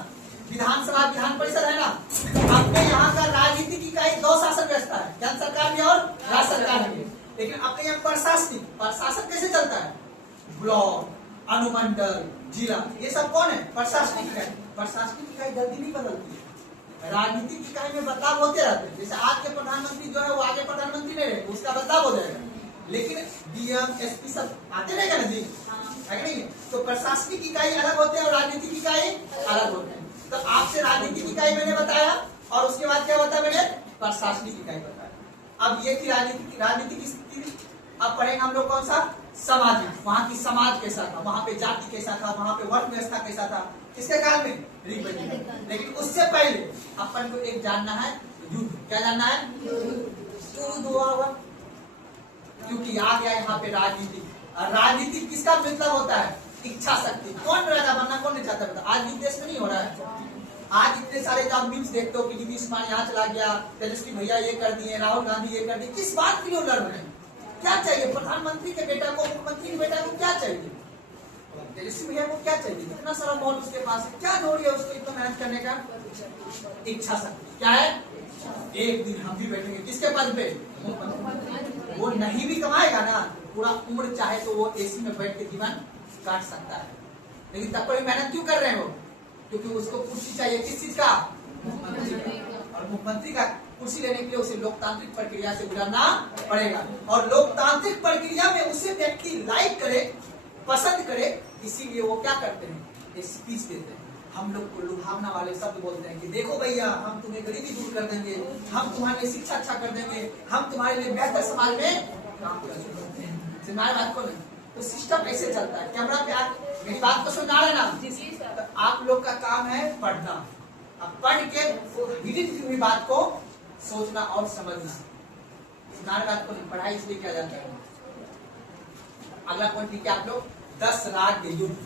विधानसभा, विधान परिषद है ना, तो अपने यहाँ का राजनीतिक इकाई 2 शासन व्यवस्था है, केंद्र सरकार में और राज्य सरकार में। लेकिन अपने यहाँ प्रशासनिक, प्रशासन कैसे चलता है? ब्लॉक, अनुमंडल, जिला, ये सब कौन है? प्रशासनिक इकाई। प्रशासनिक इकाई जल्दी नहीं बदलती है, राजनीतिक इकाई में बदलाव होते रहते हैं। जैसे आज के प्रधानमंत्री जो है वो आगे प्रधानमंत्री नहीं रहे, उसका बदलाव हो जाएगा, लेकिन डीएम, एसपी सब आते रहेगा ना जी, है नहीं? तो प्रशासनिक इकाई अलग होते हैं और राजनीतिक इकाई अलग होते हैं। तो आपसे राजनीतिक इकाई मैंने बताया और उसके बाद क्या बताया मैंने? प्रशासनिक इकाई बताया। अब ये थी राजनीतिक स्थिति। अब पढ़ेंगे हम लोग कौन सा? सामाजिक। वहां की समाज कैसा था, वहां पे जाति कैसा था, वहां पे वर्ग व्यवस्था कैसा था, किसके काल में? ऋग वैदिक। लेकिन उससे पहले अपन को एक जानना है युद्ध। क्या जानना है? युद्ध हुआ होगा, क्योंकि आ गया यहाँ पे राजनीति। राजनीति किसका मतलब होता है? इच्छा शक्ति। कौन राजा बनना कौन नहीं चाहता था? आज भी देश में नहीं हो रहा है। आज इतने सारे जो आप न्यूज देखते हो कि नीतीश कुमार यहाँ चला गया, तेजस्वी भैया ये कर दिए, राहुल गांधी ये कर दिए, किस बात के लिए लड़ रहे हैं? क्या चाहिए? प्रधानमंत्री के बेटा को, मुख्यमंत्री के बेटा को क्या चाहिए? तेजस्वी भैया को क्या चाहिए? इतना सारा बॉल उसके पास है, क्या जोड़ी है उसको इतना मेहनत करने का? इच्छा शक्ति। क्या है? एक दिन हम भी बैठेंगे किसके पद पे? वो नहीं भी कमाएगा ना, पूरा उम्र चाहे तो वो एसी में बैठ के जीवन काट सकता है, लेकिन तब पर मेहनत क्यों कर रहे हो? क्योंकि उसको कुर्सी चाहिए। किस चीज का? मुख्यमंत्री का। और मुख्यमंत्री का कुर्सी लेने के लिए उसे लोकतांत्रिक प्रक्रिया से गुजरना पड़ेगा, और लोकतांत्रिक प्रक्रिया में उसे व्यक्ति लाइक करे, पसंद करे, इसीलिए वो क्या करते हैं, एक स्पीच देते हैं। हम लोग को लुभावना वाले शब्द बोलते हैं कि देखो भैया, हम तुम्हें गरीबी दूर कर देंगे, हम तुम्हारे लिए शिक्षा अच्छा कर देंगे, हम तुम्हारे लिए बेहतर समाज में काम करेंगे। हमारी बात को नहीं, तो सिस्टम ऐसे चलता है। कैमरा पे आप मेरी बात को सुना रहे ना, तो आप लोग का काम है पढ़ना। अब पढ़ के विदित की हुई बात को सोचना और समझना। हमारी बात को नहीं, पढ़ाई इसलिए किया जाता है। अगला पॉइंट लिखिए आप लोग, 10 राग के युद्ध।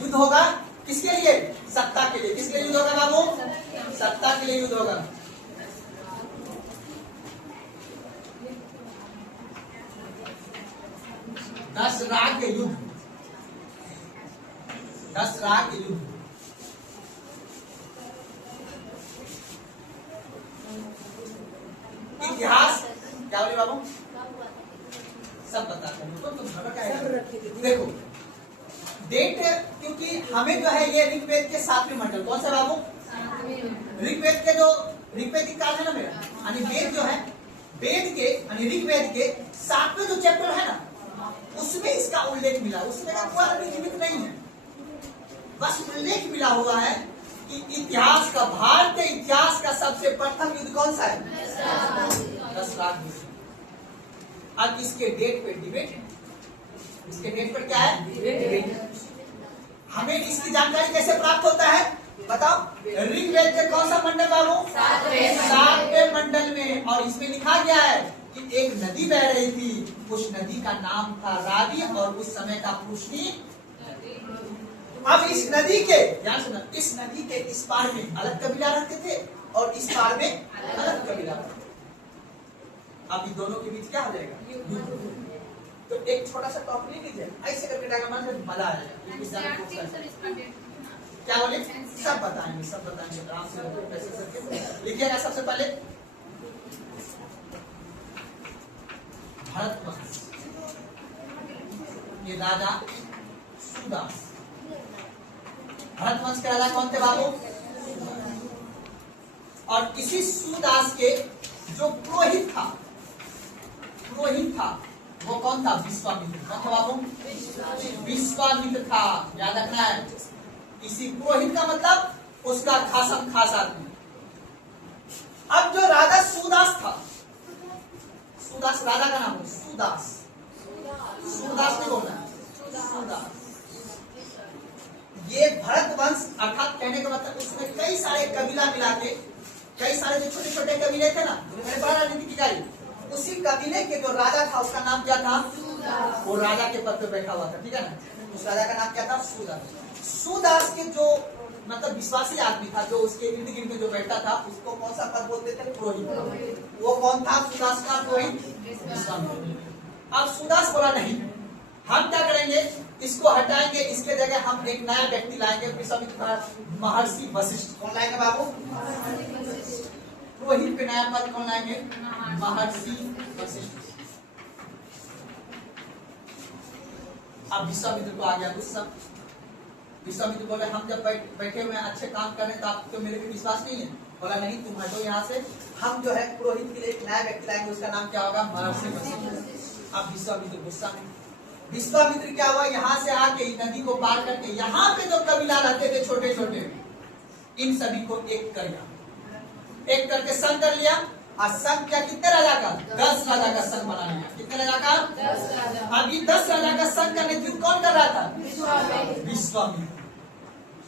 युद्ध होगा किसके लिए, सत्ता के लिए। किसके लिए युद्ध होगा बाबू, सत्ता के लिए युद्ध होगा। दस राग के युद्ध, 10 राग के युद्ध। इतिहास क्या बोले बाबू, सब बताते हैं तो तुम क्या है। देखो डेट, क्योंकि हमें जो है ये ऋग्वेद के 7वें मंडल, कौन सा बाबू, ऋग्वेद के जो ऋग्वेदिक काल है ना मेरा, यानी वेद जो है, वेद के यानी ऋग्वेद के 7वें जो चैप्टर है ना, उसमें इसका उल्लेख मिला। उसमें पूरा जीवित नहीं है, बस उल्लेख मिला हुआ है कि इतिहास का, भारतीय इतिहास का सबसे प्रथम युद्ध कौन सा है, 10 राग युद्ध। अब इसके डेट पे डिबेट है, इसके डेट पर क्या है, डिबेट। हमें इसकी जानकारी कैसे प्राप्त होता है बताओ। ऋग्वेद के कौन सा मंडल बाबू, 7वें मंडल में, और इसमें लिखा गया है कि एक नदी बह रही थी, उस नदी का नाम था रावी, और उस समय का पुष्णी। अब इस नदी के, ध्यान सुना, इस नदी के इस पार में अलग कबीला रहते थे और इस पार में अलग कबीला रहते थे। अब इन दोनों के बीच क्या हो जाएगा, तो एक छोटा सा टॉपिक लिख लीजिए, ऐसे करके डायग्राम में मजा आ जाएगा। क्या बोले, सब बताएंगे, सब बताएंगे, आराम से पैसे सबके लिखिएगा। सबसे पहले भरत वंश, ये राजा सुदास। भरत वंश के राजा कौन थे बाबू, और इसी सुदास के जो पुरोहित था, वो कौन था, विश्वामित्र। कौन था बाबू, विश्वामित्र था, याद रखना है। इसी पुरोहित का मतलब उसका खासम खास आदमी। अब जो राजा सुदास था, सुदास राजा का नाम है, सुदास, सुदास नहीं बोलना है, सुदास। ये भरत वंश अर्थात कहने का मतलब उसमें कई सारे कबीला मिला के, कई सारे जो छोटे छोटे कबीले थे ना, मैंने बड़ा राजनीति की, उसी कबीले के जो राजा था उसका नाम क्या था, वो राजा के पद पे बैठा हुआ था, ठीक है ना। उस राजा का नाम क्या था, सुदास। सुदास के जो मतलब विश्वासी आदमी था, जो उसके इर्द गिर्द में जो बैठा था, उसको कौन सा पद बोलते थे, पुरोहित। वो कौन था, सुदास का पुरोहित, विश्वामित्र। अब सुदास बोला नहीं, हम क्या करेंगे, इसको हटाएंगे, इसके जगह हम एक नया व्यक्ति लाएंगे, विश्वामित्र, महर्षि वशिष्ठ। कौन लाएंगे बाबू, पुरोहित पे नया पद कौन लाएंगे, महर्षि वशिष्ठ। अब विश्वामित्र को आ गया गुस्सा। विश्वामित्र बोले, हम जब बैठे हुए अच्छे काम कर रहे हैं तो आपको मेरे पे विश्वास नहीं है। बोला नहीं, तुम हटो यहाँ से, हम जो है पुरोहित के लिए एक नया व्यक्ति लाएंगे, उसका नाम क्या होगा, महर्षि वशिष्ठ। अब विश्वामित्र गुस्सा में, विश्वामित्र क्या हुआ, यहाँ से आके नदी को पार करके यहाँ पे जो कबीला रहते थे छोटे छोटे, इन सभी को एक कर लिया, एक करके संघ कर लिया। और संघ क्या, कितने राजा का, 10 राजा का संघ बना लिया। कितने राजा का, 10 राजा। अब ये 10 राजा का संघ का नेतृत्व कौन कर रहा था, विश्वामित्र।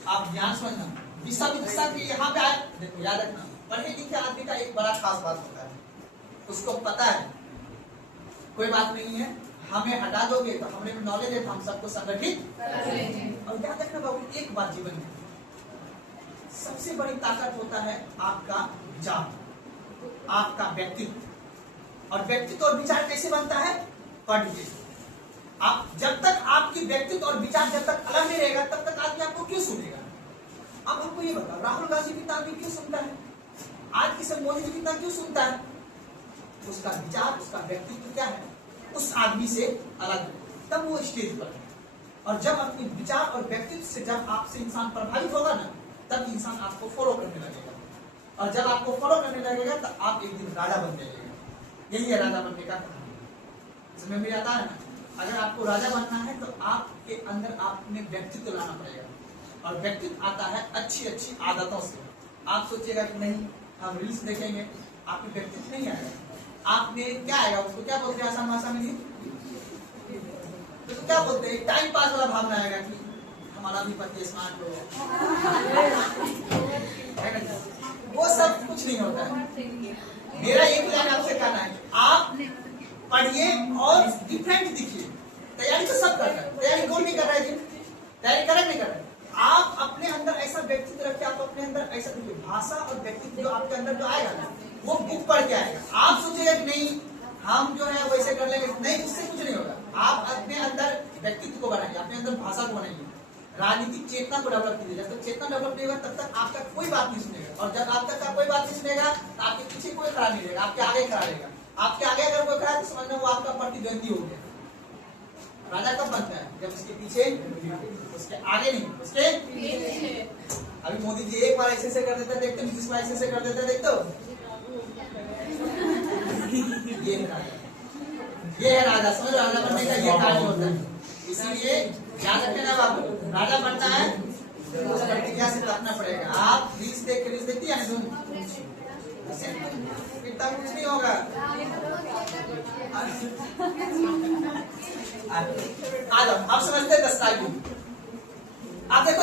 आप ध्यान समझना, विश्वामित्र संघ यहाँ पे आए। देखो याद रखना, पढ़े लिखे आदमी का एक बड़ा खास बात होता है, उसको पता है कोई बात नहीं है, हमें हटा दोगे तो हमें नॉलेज है, तो हम सबको संगठित कर लेंगे। और याद रखना बाबू, एक बात जीवन में सबसे बड़ी ताकत होता है आपका विचार, आपका व्यक्तित्व। और व्यक्तित्व और विचार कैसे बनता है, पढ़ के। आप जब तक आपकी व्यक्तित्व और विचार जब तक अलग नहीं रहेगा, तब तक आदमी आपको क्यों सुनेगा। अब हमको ये बताओ, राहुल गांधी कितना आदमी क्यों सुनता है, आज की सब मोदी जी कितना क्यों सुनता है, उसका विचार, उसका व्यक्तित्व क्या है, उस आदमी से अलग, तब वो स्टेज पर है। और जब अपने विचार और व्यक्तित्व से जब आपसे इंसान प्रभावित होगा ना, तब इंसान आपको फॉलो करने लगेगा। और जब आपको फॉलो करने लगेगा तो आप एक दिन राजा बन जाइएगा। यही है राजा बनने का कहानी। समझ में आता है ना? अगर आपको राजा बनना है तो आपके अंदर आपने व्यक्तित्व लाना पड़ेगा, और व्यक्तित्व आता है अच्छी अच्छी आदतों से। आप सोचिएगा कि नहीं हम रील्स देखेंगे, आपके व्यक्तित्व नहीं आएगा। आपने क्या आएगा, उसको क्या बोलते हैं आसान भाषा में? तो क्या बोलते हैं, टाइम पास वाला भावना आएगा कि हमारा भी पति स्मार्ट हो। वो सब कुछ नहीं होता है। मेरा एक प्लान आपसे कहना है कि आप पढ़िए और डिफरेंट दिखिए। तैयारी तो सब कर रहे हैं, तैयारी कौन नहीं कर रहा है जी? तैयारी कर रहे नहीं कर रहे? आप अपने अंदर ऐसा व्यक्तित्व रखिए, आप अपने अंदर ऐसा भाषा और व्यक्तित्व जो आपके अंदर जो आएगा ना, वो बुक पढ़ के आएगा। आप सोचिएगा कि नहीं हम जो है वैसे कर लेंगे, नहीं, उससे कुछ नहीं होगा। आप अपने अंदर व्यक्तित्व को बनाइए, अपने अंदर भाषा को बनाइए, राजनीतिक चेतना को डेवलप कीजिए। जब तक चेतना डेवलप नहीं होगा तब तक आपका कोई बात नहीं सुनेगा, और जब आप तक का कोई बात नहीं सुनेगा तो आपके पीछे कोई खड़ा नहीं रहेगा, आपके आगे खड़ा रहेगा। आपके आगे अगर कोई खड़ा है तो समझना वो आपका प्रतिद्वंदी हो गया। राजा कब बनता है? जब उसके पीछे, उसके आगे नहीं, उसके पीछे। अभी मोदी जी एक बार ऐसे कर देते देखते, नीतीश कुमार ऐसे कर देते देखते हो। ये है राजा। समझ, राजा बनने का ये कार्य होता है। इसीलिए याद रखना बाबू, राजा बनना है उस प्रक्रिया से करना पड़ेगा। आप रील्स देखती है इतना कुछ नहीं होगा। आप समझते हैं दस्तावेज। आप देखो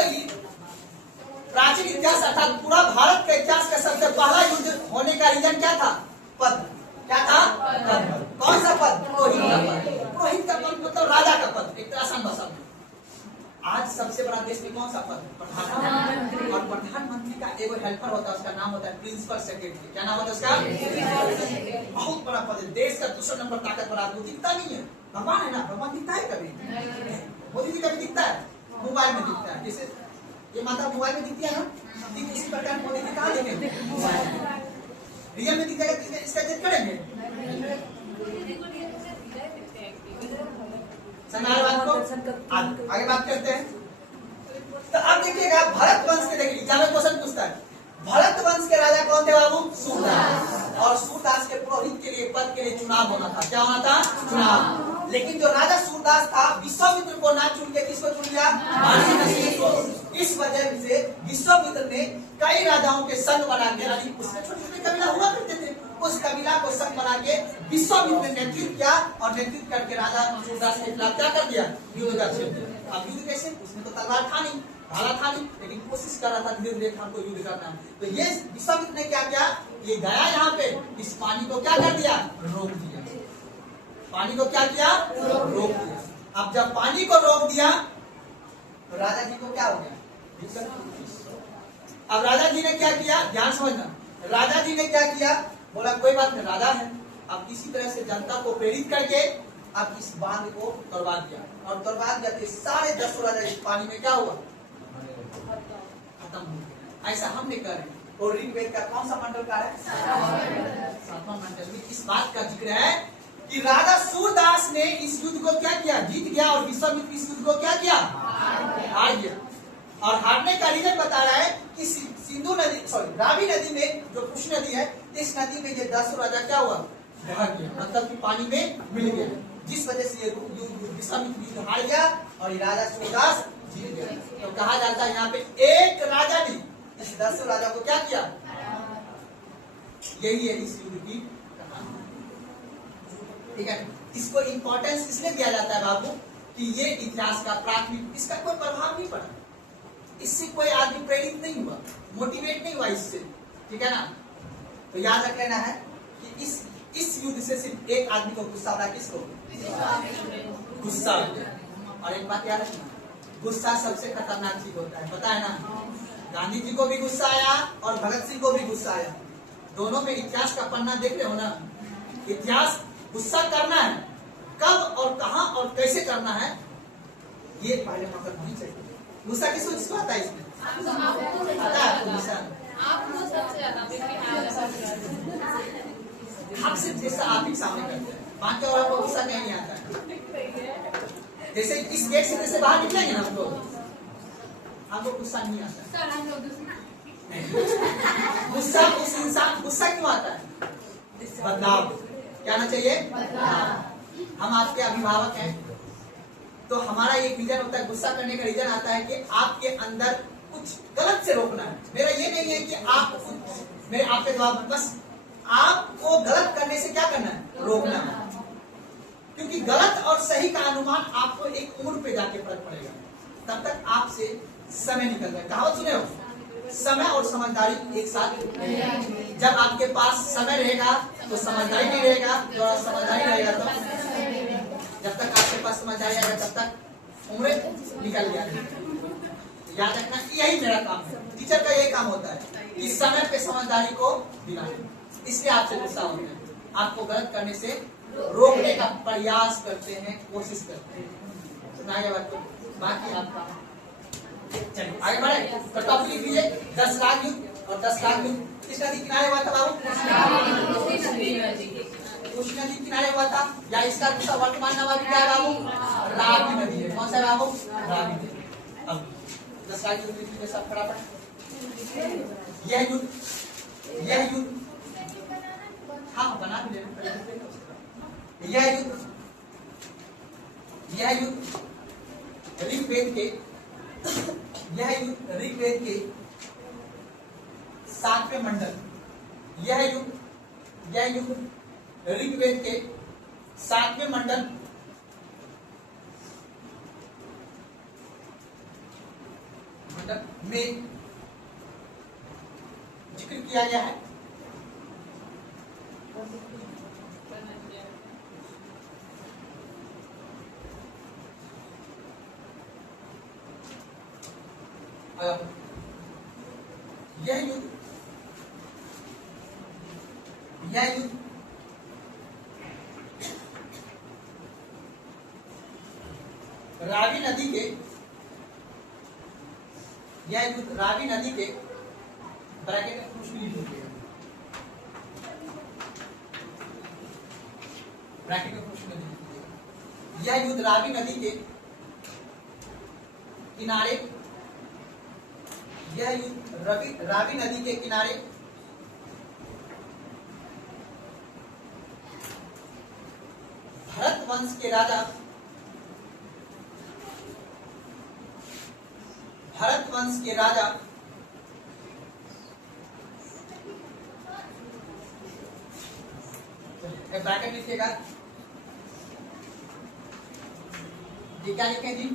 प्राचीन इतिहास अर्थात पूरा भारत का इतिहास का सबसे पहला युद्ध होने का रीजन क्या था? पद। क्या था? पद। कौन सा पद? पुरोहित का पद। पुरोहित का पद मतलब राजा का पद, एक आसान भाषा में। आज सबसे बड़ा देश में कौन सा पद? प्रधानमंत्री। और प्रधानमंत्री का एक हेल्पर होता है, उसका नाम होता है प्रिंसिपल सेक्रेटरी। क्या नाम होता है उसका? बहुत बड़ा पद है। देश का दूसरा नंबर ताकतवर आदमी दिखता नहीं है। भगवान है ना, भगवान दिखता है कभी? मोदी जी कभी दिखता है? मोबाइल में दिखता है। जैसे ये माता मोबाइल में दिखती है ना, ठीक उसी प्रकार मोदी जी कहाँ दिखेंगे? रियल में दिखेगा तो इसका इज्जत करेंगे? बात को आगे बात करते हैं। तो अब देखिएगा भरत वंश के, देखिए एग्जाम में क्वेश्चन पूछता है भरत वंश के राजा कौन थे बाबू? सूरदास। और सूरदास के पुरोहित के लिए पद के लिए चुनाव होना था। क्या होना था? चुनाव। लेकिन जो राजा सूरदास था विश्वामित्र को ना चुन के किसको चुन लिया? इस वजह से विश्वामित्र ने कई राजाओं के संग बना के, उसमें छोटे छोटे कबीला हुआ करते थे, उस कबीला को संग बना के विश्वामित्र ने नेतृत्व किया, और नेतृत्व करके राजा सूरदास के खिलाफ क्या कर दिया? युद्ध कर दिया। अब युद्ध कैसे? उसमें तो तलवार था नहीं, भाला था नहीं, लेकिन कोशिश कर रहा था धीरे धीरे हमको युद्ध करना। तो ये विश्वामित्र ने क्या किया? ये गया यहाँ पे, इस पानी को क्या कर दिया? रोक दिया। पानी को क्या किया? रोक दिया। अब जब पानी को रोक दिया तो राजा जी को क्या हो गया? अब राजा जी ने क्या किया? ध्यान समझना। राजा जी ने क्या किया? बोला कोई बात नहीं, राजा है। अब किसी तरह से जनता को प्रेरित करके अब इस बांध को तोड़वा दिया, और तोड़वा दिया तो सारे 10 राजा इस पानी में क्या हुआ? खत्म हो गया। ऐसा हम नहीं कर रहे। और ऋग्वेद का कौन सा मंडल का है? 7वां मंडल में इस बात का जिक्र है कि राजा सूरदास ने इस युद्ध को क्या किया? जीत गया। और विश्वामित्र इस युद्ध को क्या किया? हार गया। और हारने का रीजन बता रहा है कि सिंधु नदी, रावी नदी में जो कृष्ण नदी है, इस नदी में ये 10 राजा क्या हुआ? बह गया, मतलब कि पानी में मिल गया, जिस वजह से ये विश्वामित्र युद्ध हार गया और ये राजा सूरदास जीत गया। तो कहा जाता है यहाँ पे एक राजा ने इस 10 राजा को क्या किया? यही है इस युद्ध की कहानी। ठीक है, इसको इंपॉर्टेंस इसलिए दिया जाता है बाबू कि ये इतिहास का प्राथमिक, इसका कोई प्रभाव नहीं पड़ा, इससे कोई आदमी प्रेरित नहीं हुआ, मोटिवेट नहीं हुआ इससे। ठीक है ना? तो याद रख लेना है कि इस युद्ध से सिर्फ एक आदमी को गुस्सा आया। किसको? गुस्सा। और एक बात याद रखना, गुस्सा सबसे खतरनाक चीज होता है, पता है ना? गांधी जी को भी गुस्सा आया और भगत सिंह को भी गुस्सा आया। दोनों में इतिहास का पन्ना देख रहे हो ना? इतिहास गुस्सा करना है, कब और कहां और कैसे करना है, ये पहले पकड़ नहीं चाहिए। गुस्सा किसको आता है? इसमें आता है गुस्सा? हम सिर्फ जैसा आप ही सामने करते हैं, बाकी और आपको गुस्सा नहीं आता है। जैसे इस गेट से जैसे बाहर निकलेंगे ना, हमको गुस्सा नहीं आता है। गुस्सा उस इंसान, गुस्सा क्यों आता है? बदलाव। क्या आना चाहिए? बदलाव। हम आपके अभिभावक हैं, तो हमारा एक रीजन होता है, गुस्सा करने का रीजन आता है कि आपके अंदर कुछ गलत से रोकना है। मेरा ये नहीं है कि आप कुछ मेरे आपके द्वारा, बस आपको गलत करने से क्या करना है? रोकना है। क्योंकि गलत और सही का अनुमान आपको एक उम्र पे जाके फर्क पड़ेगा, तब तक आपसे समय निकल जाए। कहावत सुने हो, समय और समझदारी एक साथ। जब आपके पास समय रहेगा तो समझदारी नहीं रहेगा, जो समझदारी रहेगा तो जब तक आपके पास समझदारी आएगा तब तक उम्र निकल जाएगी। याद रखना, यही मेरा काम है, टीचर का यही काम होता है कि समय पे समझदारी को दिलाना। इसलिए आपसे गुस्सा होते हैं, आपको गलत करने से रोकने का प्रयास करते हैं, कोशिश करते हैं। सुनाइए बाकी आपका। चलिए आगे बढ़े। तो टॉपिक लिख लीजिए, 10 लाख युद्ध और 10 लाख युद्ध किसका नदी किनारे हुआ था बाबू? कोसी नदी किनारे हुआ था। या इसका दूसरा वर्तमान नाम अभी क्या है बाबू? रावी नदी है। कौन सा बाबू? रावी नदी। अब 10 लाख युद्ध लिख लीजिए सब फटाफट। यह युद्ध हाँ बना भी लेना। यह युद्ध ऋग्वेद के 7वें मंडल। यह युद्ध ऋग्वेद के 7वें मंडल में जिक्र किया गया है। यह युद्ध रावी नदी के ब्रैकेट में कुछ भी लिखिएगा, ब्रैकेट में कुछ नहीं लिखिएगा। यह युद्ध रावी नदी के किनारे, यह युद्ध रावी नदी के किनारे भरत वंश के राजा ब्रैकेट लिखिएगा जी। क्या लिखें जी?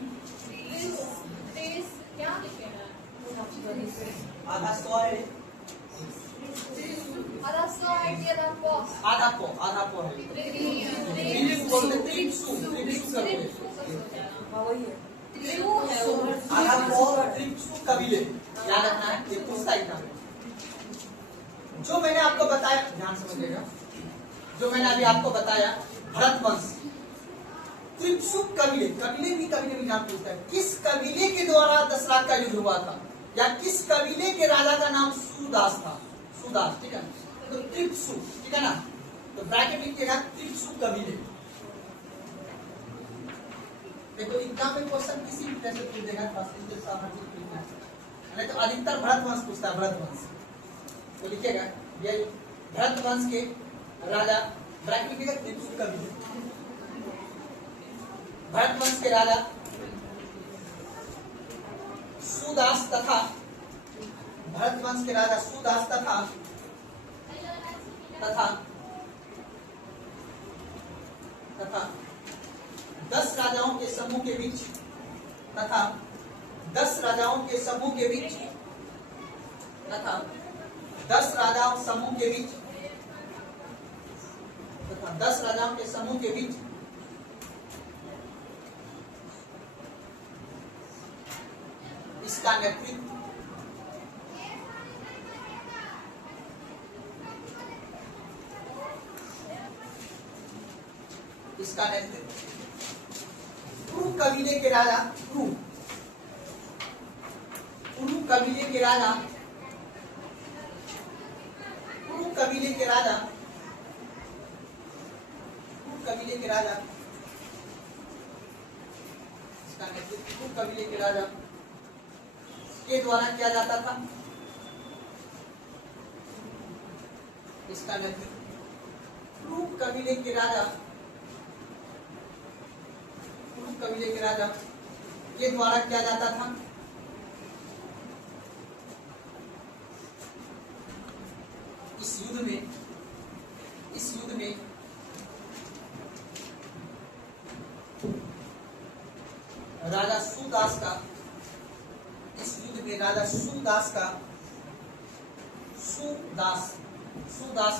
आधा सौ है, आधा पो है। आधा पो त्रिप्सु कबीले, याद रखना है, ये पूछता एग्जाम में। जो मैंने आपको बताया, ध्यान समझिएगा, जो मैंने अभी आपको बताया भरत वंश, त्रिप्सु कबीले भी नाम पूछता है। किस कबीले के द्वारा 10 लाख का युद्ध हुआ था, या किस कबीले के राजा का नाम सुदास था? सुदास, ठीक है। तो त्रिप्सु, ठीक है ना, तो ब्रैकेट लिखिएगा त्रिप्सु कबीले। देखो एग्जाम में क्वेश्चन किसी भी तरह से पूछ देगा, नहीं तो अधिकतर भरत वंश पूछता है, भरत वंश। तो लिखिएगा ये भरत वंश के राजा, ब्रैकेट लिखिएगा त्रिप्सु कबीले। भरत वंश के राजा सुदास तथा भरत वंश के राजा सुदास तथा 10 राजाओं के समूह के बीच तथा 10 राजाओं के समूह के बीच तथा 10 राजाओं समूह के बीच तथा 10 राजाओं के समूह के बीच इसका नेतृत्व कुरु कबीले के राजा कुरु कबीले के राजा इसका नेतृत्व कुरु कबीले के राजा के द्वारा किया जाता था। इसका नदी क्रू कबीले के राजा के द्वारा किया जाता था। इस युद्ध में राजा सुदास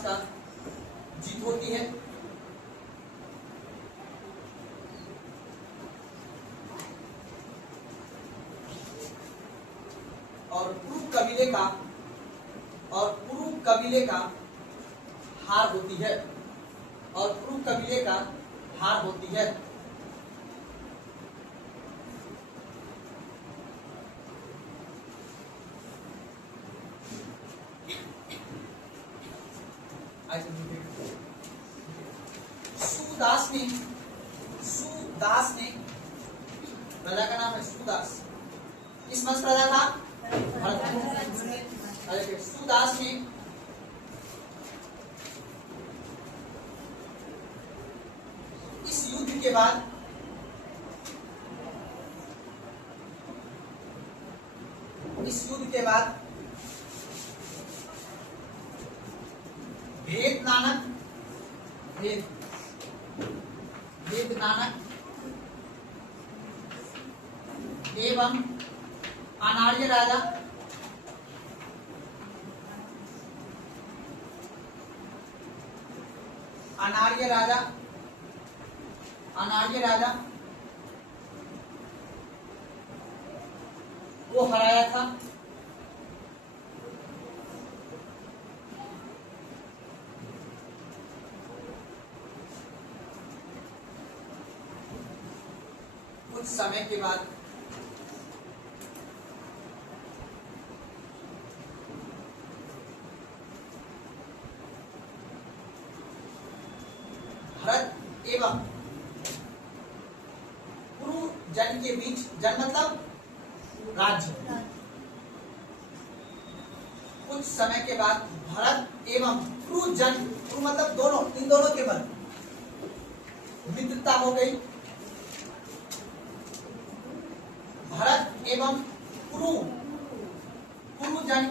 का जीत होती है। और पुरु कबीले का हार होती है। सुदास ने राजा का नाम है सुदास। किस वंश राजा था? सुदास ने इस युद्ध के बाद भेद नानक एवं अनार्य राजा वो हराया था। कुछ समय के बाद भरत एवं कुरु जन के बीच, जन मतलब राज्य, कुछ समय के बाद भरत एवं कुरु मतलब दोनों, इन दोनों के मध्य मित्रता हो गई। भरत एवं कुरु जन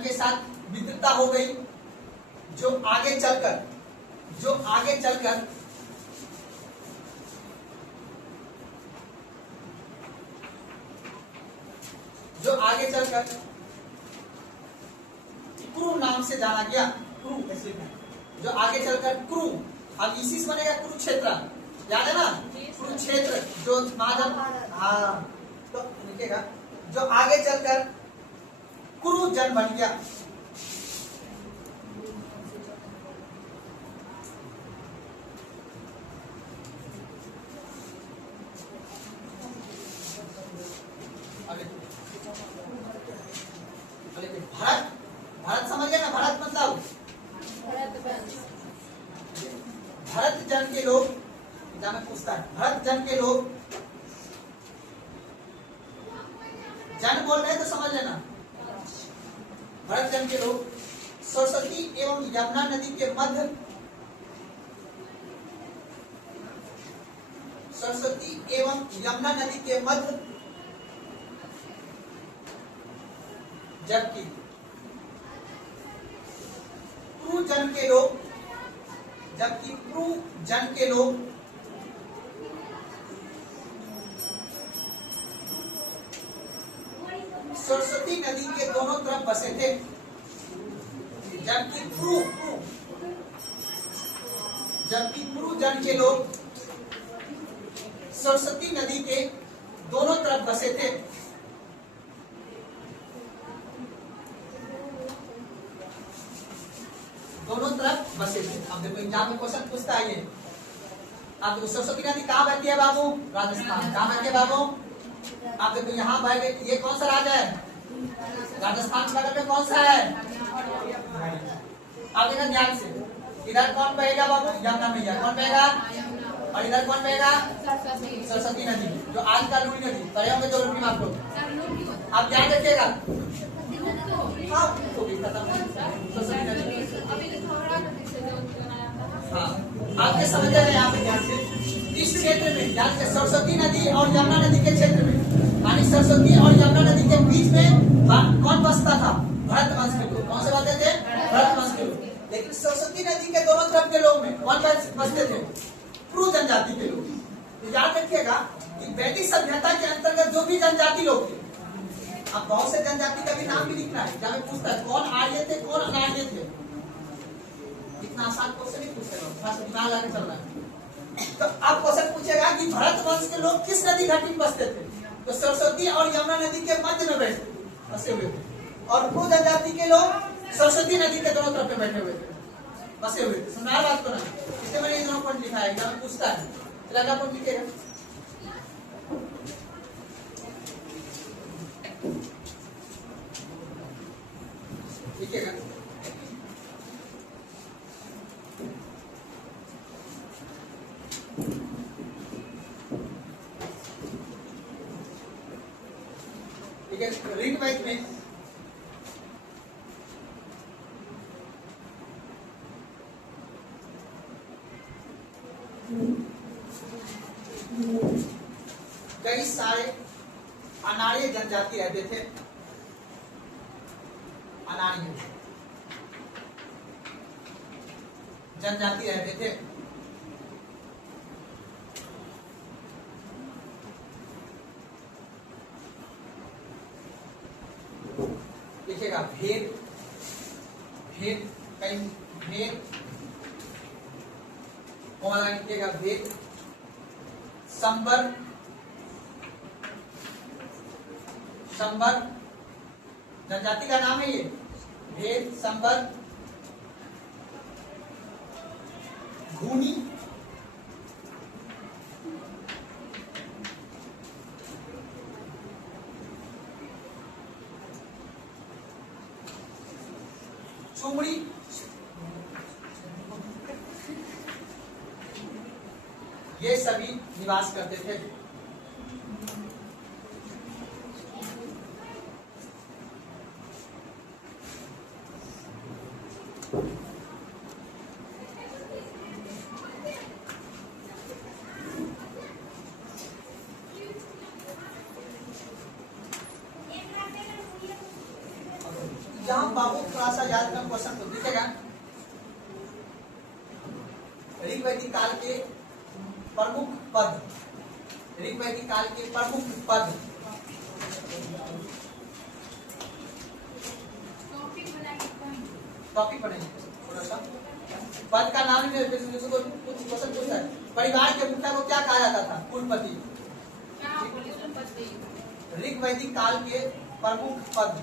के साथ मित्रता हो गई, जो आगे चलकर कुरु नाम से जाना गया। जो आगे चलकर कुरु, अब इसी से बनेगा कुरुक्षेत्र, याद है ना? कुरुक्षेत्र जो माधव, हाँ तो लिखेगा, जो आगे चलकर कुरु जन बन गया। भरत समझ गए ना? भरत मतलब भरत जन के लोग, में पूछता है, भरत जन के लोग, जन बोल रहे हैं तो समझ लेना। भरत जन के लोग सरस्वती एवं यमुना नदी के मध्य जबकि कुरु जन के लोग सरस्वती नदी के दोनों तरफ बसे थे। जबकि कुरु जन के लोग सरस्वती नदी के दोनों तरफ बसे थे। अब देखो एग्जाम में क्वेश्चन पूछता है ये। आप देखो सरस्वती नदी कहाँ बहती है बाबू? राजस्थान। कहाँ बहती है बाबू? आप देखो यहाँ बह गई, ये कौन सा राज्य है? राजस्थान के बगल में कौन सा है? आप देखो ध्यान से, इधर कौन बहेगा बाबू? यमुना मैया। कौन बहेगा? और इधर कौन बहेगा? सरस्वती नदी, जो आज का लूनी नदी। पढ़े होंगे 2 रुपये आप लोग। आप ध्यान रखिएगा। हाँ हो गई खत्म। सरस्वती नदी हाँ आपके समझ रहे यहाँ पे ध्यान से इस क्षेत्र में ध्यान से सरस्वती नदी और यमुना नदी के क्षेत्र में यानी सरस्वती और यमुना नदी के बीच में कौन बसता था? भरत वंश के लोग। कौन से बसते थे? भरत वंश के लोग। लेकिन सरस्वती नदी के दोनों तरफ के लोग में कौन बसते थे? प्रू जनजाति के लोग। तो याद रखिएगा कि वैदिक सभ्यता के अंतर्गत जो भी जनजाति लोग थे, अब बहुत से जनजाति का भी नाम भी लिखना है। क्या मैं पूछता है कौन आर्य थे कौन अनार्य थे? इतना आसान क्वेश्चन नहीं पूछेगा, थोड़ा सा दिमाग लगा के चलना है। तो अब क्वेश्चन पूछेगा कि भरत वंश के लोग किस नदी घाटी में बसते थे? तो सरस्वती और यमुना नदी के मध्य में बसे हुए थे। और प्रू जनजाति के लोग सरस्वती नदी के दोनों तरफ में बैठे हुए थे, बसे हुए थे। सुना बात को ना, इसलिए मैंने ये दोनों पॉइंट लिखा है। एग्जाम पूछता है अगला पॉइंट लिखेगा। लिखिएगा ठीक है। ऋग्वेद में कई सारे अनार्य जनजाति रहते थे। अनार्य जनजाति रहते थे। लिखिएगा भेद, भेद कई भेद लिखिएगा भेद, संबर, संबर जनजाति का नाम है ये। भेद, संबर, घूनी, चुमड़ी, ये सभी निवास करते थे। यहाँ बाबू थोड़ा सा याद करना क्वेश्चन तो दिखेगा। ऋग्वैदिक काल के प्रमुख पद, ऋग्वैदिक काल के प्रमुख पद, टॉपिक बनाइए थोड़ा सा। पद का नाम ही कुछ क्वेश्चन पूछता है। परिवार के मुखिया को क्या कहा जाता था? कुलपति। ऋग्वैदिक काल के प्रमुख पद,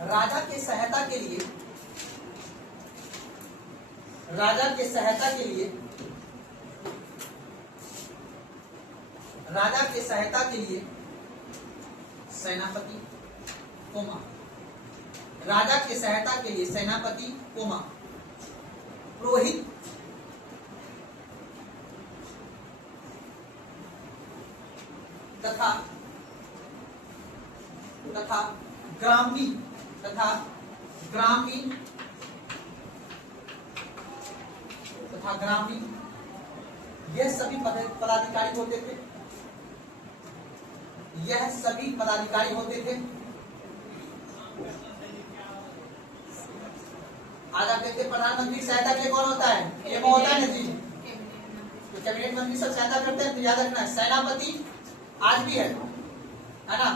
राजा के सहायता के लिए, राजा के सहायता के लिए, राजा के सहायता के लिए सेनापति, कोमा, राजा के सहायता के लिए सेनापति, कोमा, पुरोहित, तथा ग्रामी, तथा ग्रामी, यह सभी पदाधिकारी होते थे। यह सभी पदाधिकारी होते थे। आज आप देखते प्रधानमंत्री सहायता के लिए कौन होता है? ये वो होता है ना जी, तो कैबिनेट मंत्री सब सहायता करते हैं। तो याद रखना है सेनापति आज भी है ना,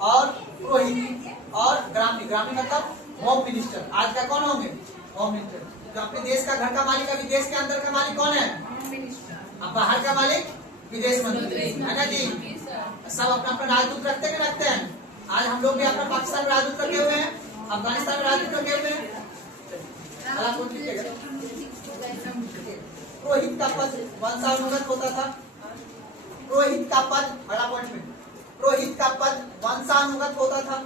और पुरोहित और ग्रामी, ग्रामी मतलब होम मिनिस्टर। आज का कौन होंगे? Home minister. जो अपने देश का घर का मालिक, अभी देश के अंदर का मालिक कौन है? अब बाहर का मालिक विदेश मंत्री है ना जी। सब अपना अपना राजदूत रखते हैं, रखते हैं। आज हम लोग भी अपना पाकिस्तान में राजदूत रखे हुए हैं, अफगानिस्तान में राजदूत रखे हुए हैं। पुरोहित का पद वंशानुगत होता था। पुरोहित का पद, बड़ा पॉइंट में, पुरोहित का पद वंशानुगत होता था।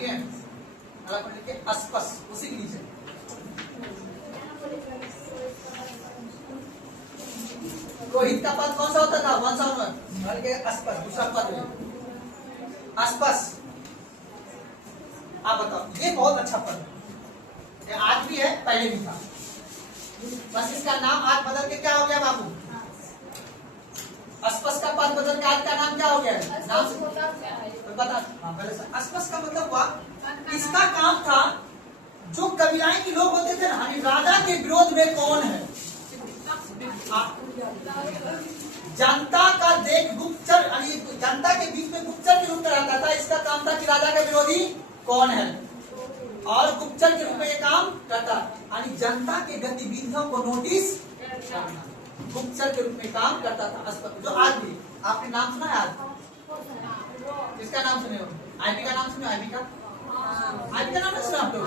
ठीक है, अलग पढ़ लिखे अस्पस, उसी के नीचे रोहित का पद कौन सा होता था? वन साउंड वर्ड, अस्पस दूसरा पद है अस्पस। आप बताओ, ये बहुत अच्छा पद है, आज भी है पहले भी था, बस इसका नाम आज बदल के क्या हो गया बाबू? अस्पस का पद बदल के आज का नाम क्या हो गया? नाम तो बता। हाँ, पहले से अस्पस का मतलब हुआ, इसका काम था जो कबीलाएं के लोग होते थे ना, राजा के विरोध में कौन है, जनता का देख गुप्तचर, जनता के बीच में गुप्तचर के रूप में रहता था। इसका काम था कि राजा का विरोधी कौन है, और गुप्तचर के रूप में ये काम करता, यानी जनता के गतिविधियों को नोटिस करना, गुप्तचर के रूप में काम करता था। जो आज भी आपने नाम सुना है, आज किसका नाम सुने हो? आईबी का नाम सुने? आईबी का नाम नहीं सुना आप लोग?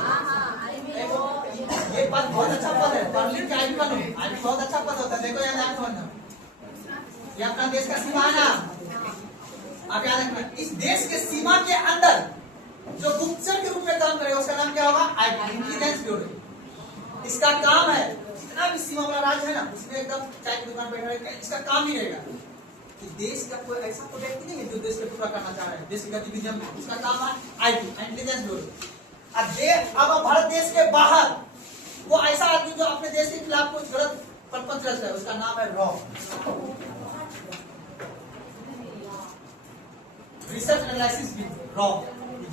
ये पद बहुत अच्छा पद है, परलिन का आईबी बनो, आईबी बहुत अच्छा पद होता है। देखो याद याद समझना, ये अपना देश का सीमा है ना, आप याद रखना। इस देश के सीमा के अंदर जो गुप्तचर के रूप में काम करेगा उसका नाम क्या होगा? IB, intelligence bureau. इसका काम है, जितना भी सीमा वाला राज्य है ना, उसमें एकदम चाय की दुकान बैठा रहेगा, इसका काम ही रहेगा कि देश का कोई ऐसा कोई व्यक्ति नहीं है जो देश को टुकड़ा करना चाह रहा है, देश की गतिविधियों में उसका काम है आईबी, इंटेलिजेंस ब्यूरो। अब भारत देश के बाहर वो ऐसा आदमी जो अपने देश के खिलाफ कोई गलत प्रपंच रचता है, उसका नाम है raw, research analysis bureau, raw.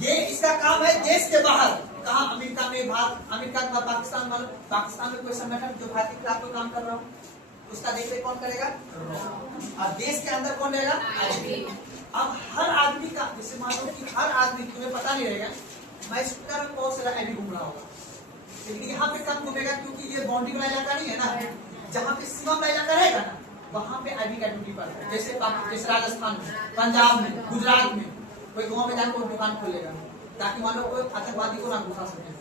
ये इसका काम है देश के बाहर, कहा अमेरिका में, अमेरिका में, पाकिस्तान में कोई संगठन जो भारत के खिलाफ कोई काम कर रहा हो, उसका देख रेख कौन करेगा? और देश के अंदर कौन रहेगा? आईबी। अब हर आदमी का, जैसे मान लो कि हर आदमी, तुम्हें पता नहीं रहेगा मैं इस तरह बहुत सारा आईबी घूम रहा होगा, लेकिन यहाँ पे कम घूमेगा क्योंकि ये बाउंड्री वाला इलाका नहीं है ना, जहाँ पे सीमा वाला इलाका रहेगा ना, वहाँ पे आईबी का ड्यूटी पड़ता है। जैसे राजस्थान में, पंजाब में, गुजरात में कोई गाँव में जाकर दुकान खोलेगा ताकि मान लो कोई आतंकवादी को ना घुसा सके,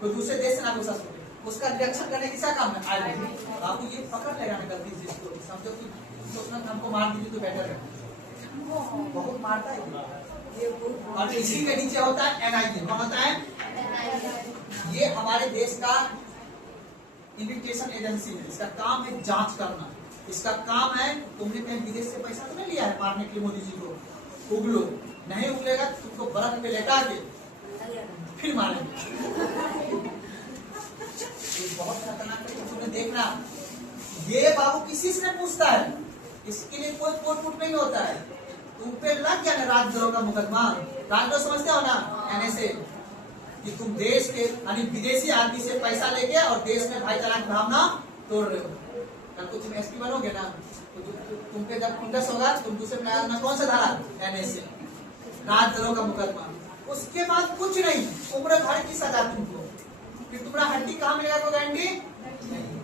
कोई दूसरे देश से ना घुसा सके, उसका रिएक्शन करने किसका काम है? आईबी। आपको ये पकड़ लेगा ना गलती से, इसको समझो कि सोचना हमको मार दीजिए तो बेटर है, बहुत मारता है। और इसी के नीचे होता है एनआईए, कौन होता है? ये हमारे देश का इन्वेस्टिगेशन एजेंसी है, इसका काम है जांच करना, इसका काम है, तुमने कहीं विदेश से पैसा तो नहीं लिया है मारने के लिए मोदी जी को, उगलो, नहीं उगलेगा तुमको बर्फ पे लेटा के फिर मारेंगे। बहुत खतरनाक है, तुमने देखना, ये बाबू किसी से पूछता है, इसके लिए कोई कोर्ट फुट नहीं होता है, तुम पे लग गया ना राजद्रोह का मुकदमा, राजद्रोह समझते हो ना, ऐसे कि तुम देश के यानी विदेशी आदमी से पैसा लेके और देश में भाईचारा की भावना तोड़ रहे हो। कल को तुम एसपी बनोगे ना, तो तुम पे जब खुंडस होगा, तुम दूसरे में कौन सा धारा? एनएसए, राजद्रोह का मुकदमा। उसके बाद कुछ नहीं, उम्र भर की सजा तुमको, फिर तुम्हारा हड्डी कहाँ मिलेगा? कोई गारंटी नहीं।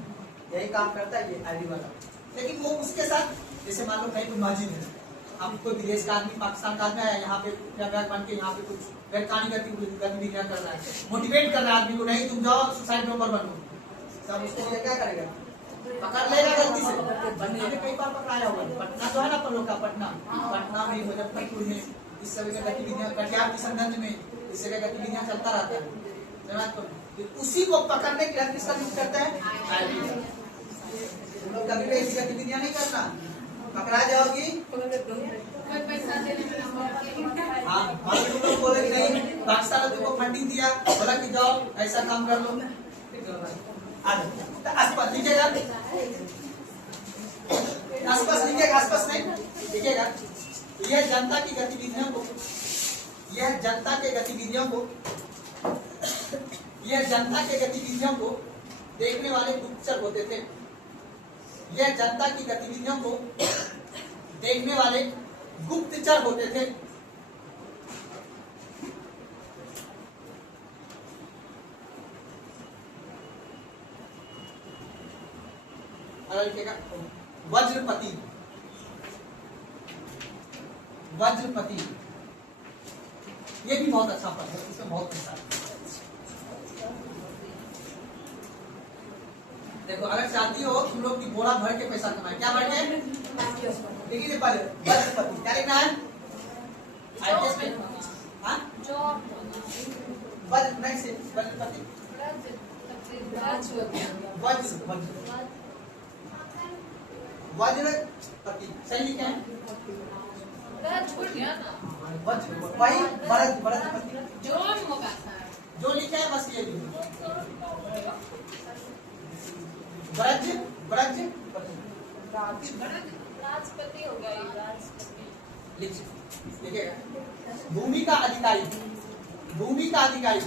यही काम करता है ये आईबी वाला। लेकिन वो उसके साथ, जैसे मान लो कहीं कोई मस्जिद है, आप कोई विदेश का आदमी, पाकिस्तान का आदमी है, यहाँ पे बैग बन के यहाँ पे कुछ गैरकानूनी गतिविधियां कर रहा है, मोटिवेट कर रहा है आदमी को, नहीं तुम जाओ सुसाइड नंबर बनो, सब उसके लिए क्या करेगा? पकड़ लेगा गलती से। हमने कई बार पकड़ाया हुआ, पटना जो है ना, पटना में, मुजफ्फरपुर में, इस सभी का गतिविधियां, कटिहार किशनगंज में इस तरह गतिविधियां चलता रहता है। उसी को पकड़ने के लिए किसका यूज करता है? आईबी। तुम लोग कभी भी ऐसी गतिविधियां नहीं करना, पकड़ा जाओगी। हाँ, तुम लोग बोले कि नहीं पाकिस्तान ने तुमको फंडिंग दिया, बोला कि जाओ ऐसा काम कर लो, आसपास लिखेगा, आसपास लिखेगा, आसपास नहीं लिखेगा। यह जनता की गतिविधियों को, यह जनता के गतिविधियों को, यह जनता के गतिविधियों को देखने वाले गुप्तचर होते थे। यह जनता की गतिविधियों को देखने वाले गुप्तचर होते थे। वज्रपति, वज्रपति ये भी बहुत अच्छा पद है, इसमें बहुत पैसा। देखो अगर चाहती हो तुम लोग की बोरा भर के पैसा कमाए, क्या भर के? देखिए पहले वज्रपति क्या लिखना है? आईपीएस में, हाँ वज्र नहीं से वज्रपति वज्रपति सही लिखे हैं वही वज्रपति जो लिखा है बस ये वज्रपति राजपति हो गया ये राजपति। लिखिए भूमि का अधिकारी भूमि का अधिकारी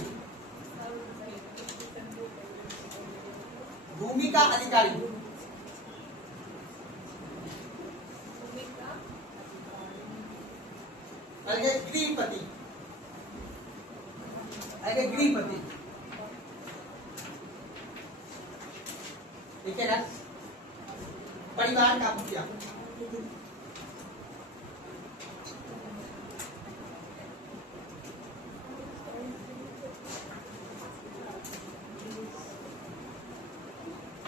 भूमि का अधिकारी गृहपति गृहपति लिखेगा परिवार का मुखिया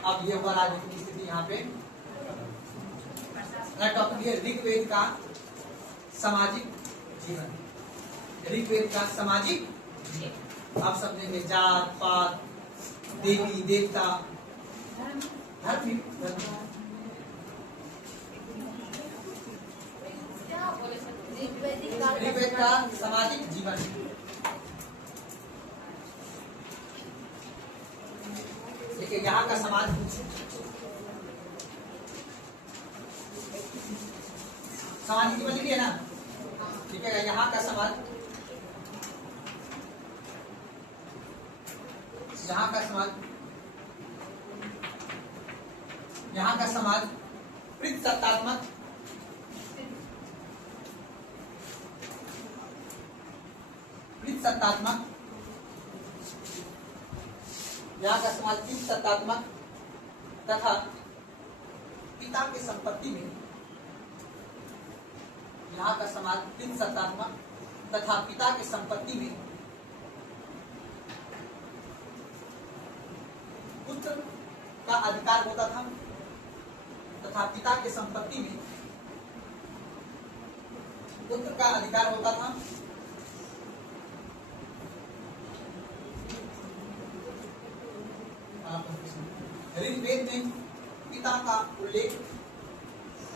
अब ये हुआ राजनीति की स्थिति यहाँ पे टॉपिक है ऋग्वेद का सामाजिक जीवन ऋग्वेद का सामाजिक आप समझेंगे जात पात देवी देवता धर्म ऋग्वेद का सामाजिक जीवन देखिए यहाँ का समाज सामाजिक जीवन लिखिए ना ठीक है यहाँ का समाज यहाँ का समाज यहाँ का समाज प्रतिसत्तात्मक प्रतिसत्तात्मक यहाँ का समाज प्रतिसत्तात्मक तथा पिता की संपत्ति में यहाँ का समाज प्रतिसत्तात्मक तथा पिता की संपत्ति में पुत्र का अधिकार होता था तथा पिता की संपत्ति में पुत्र का अधिकार होता था ऋग्वेद में पिता का उल्लेख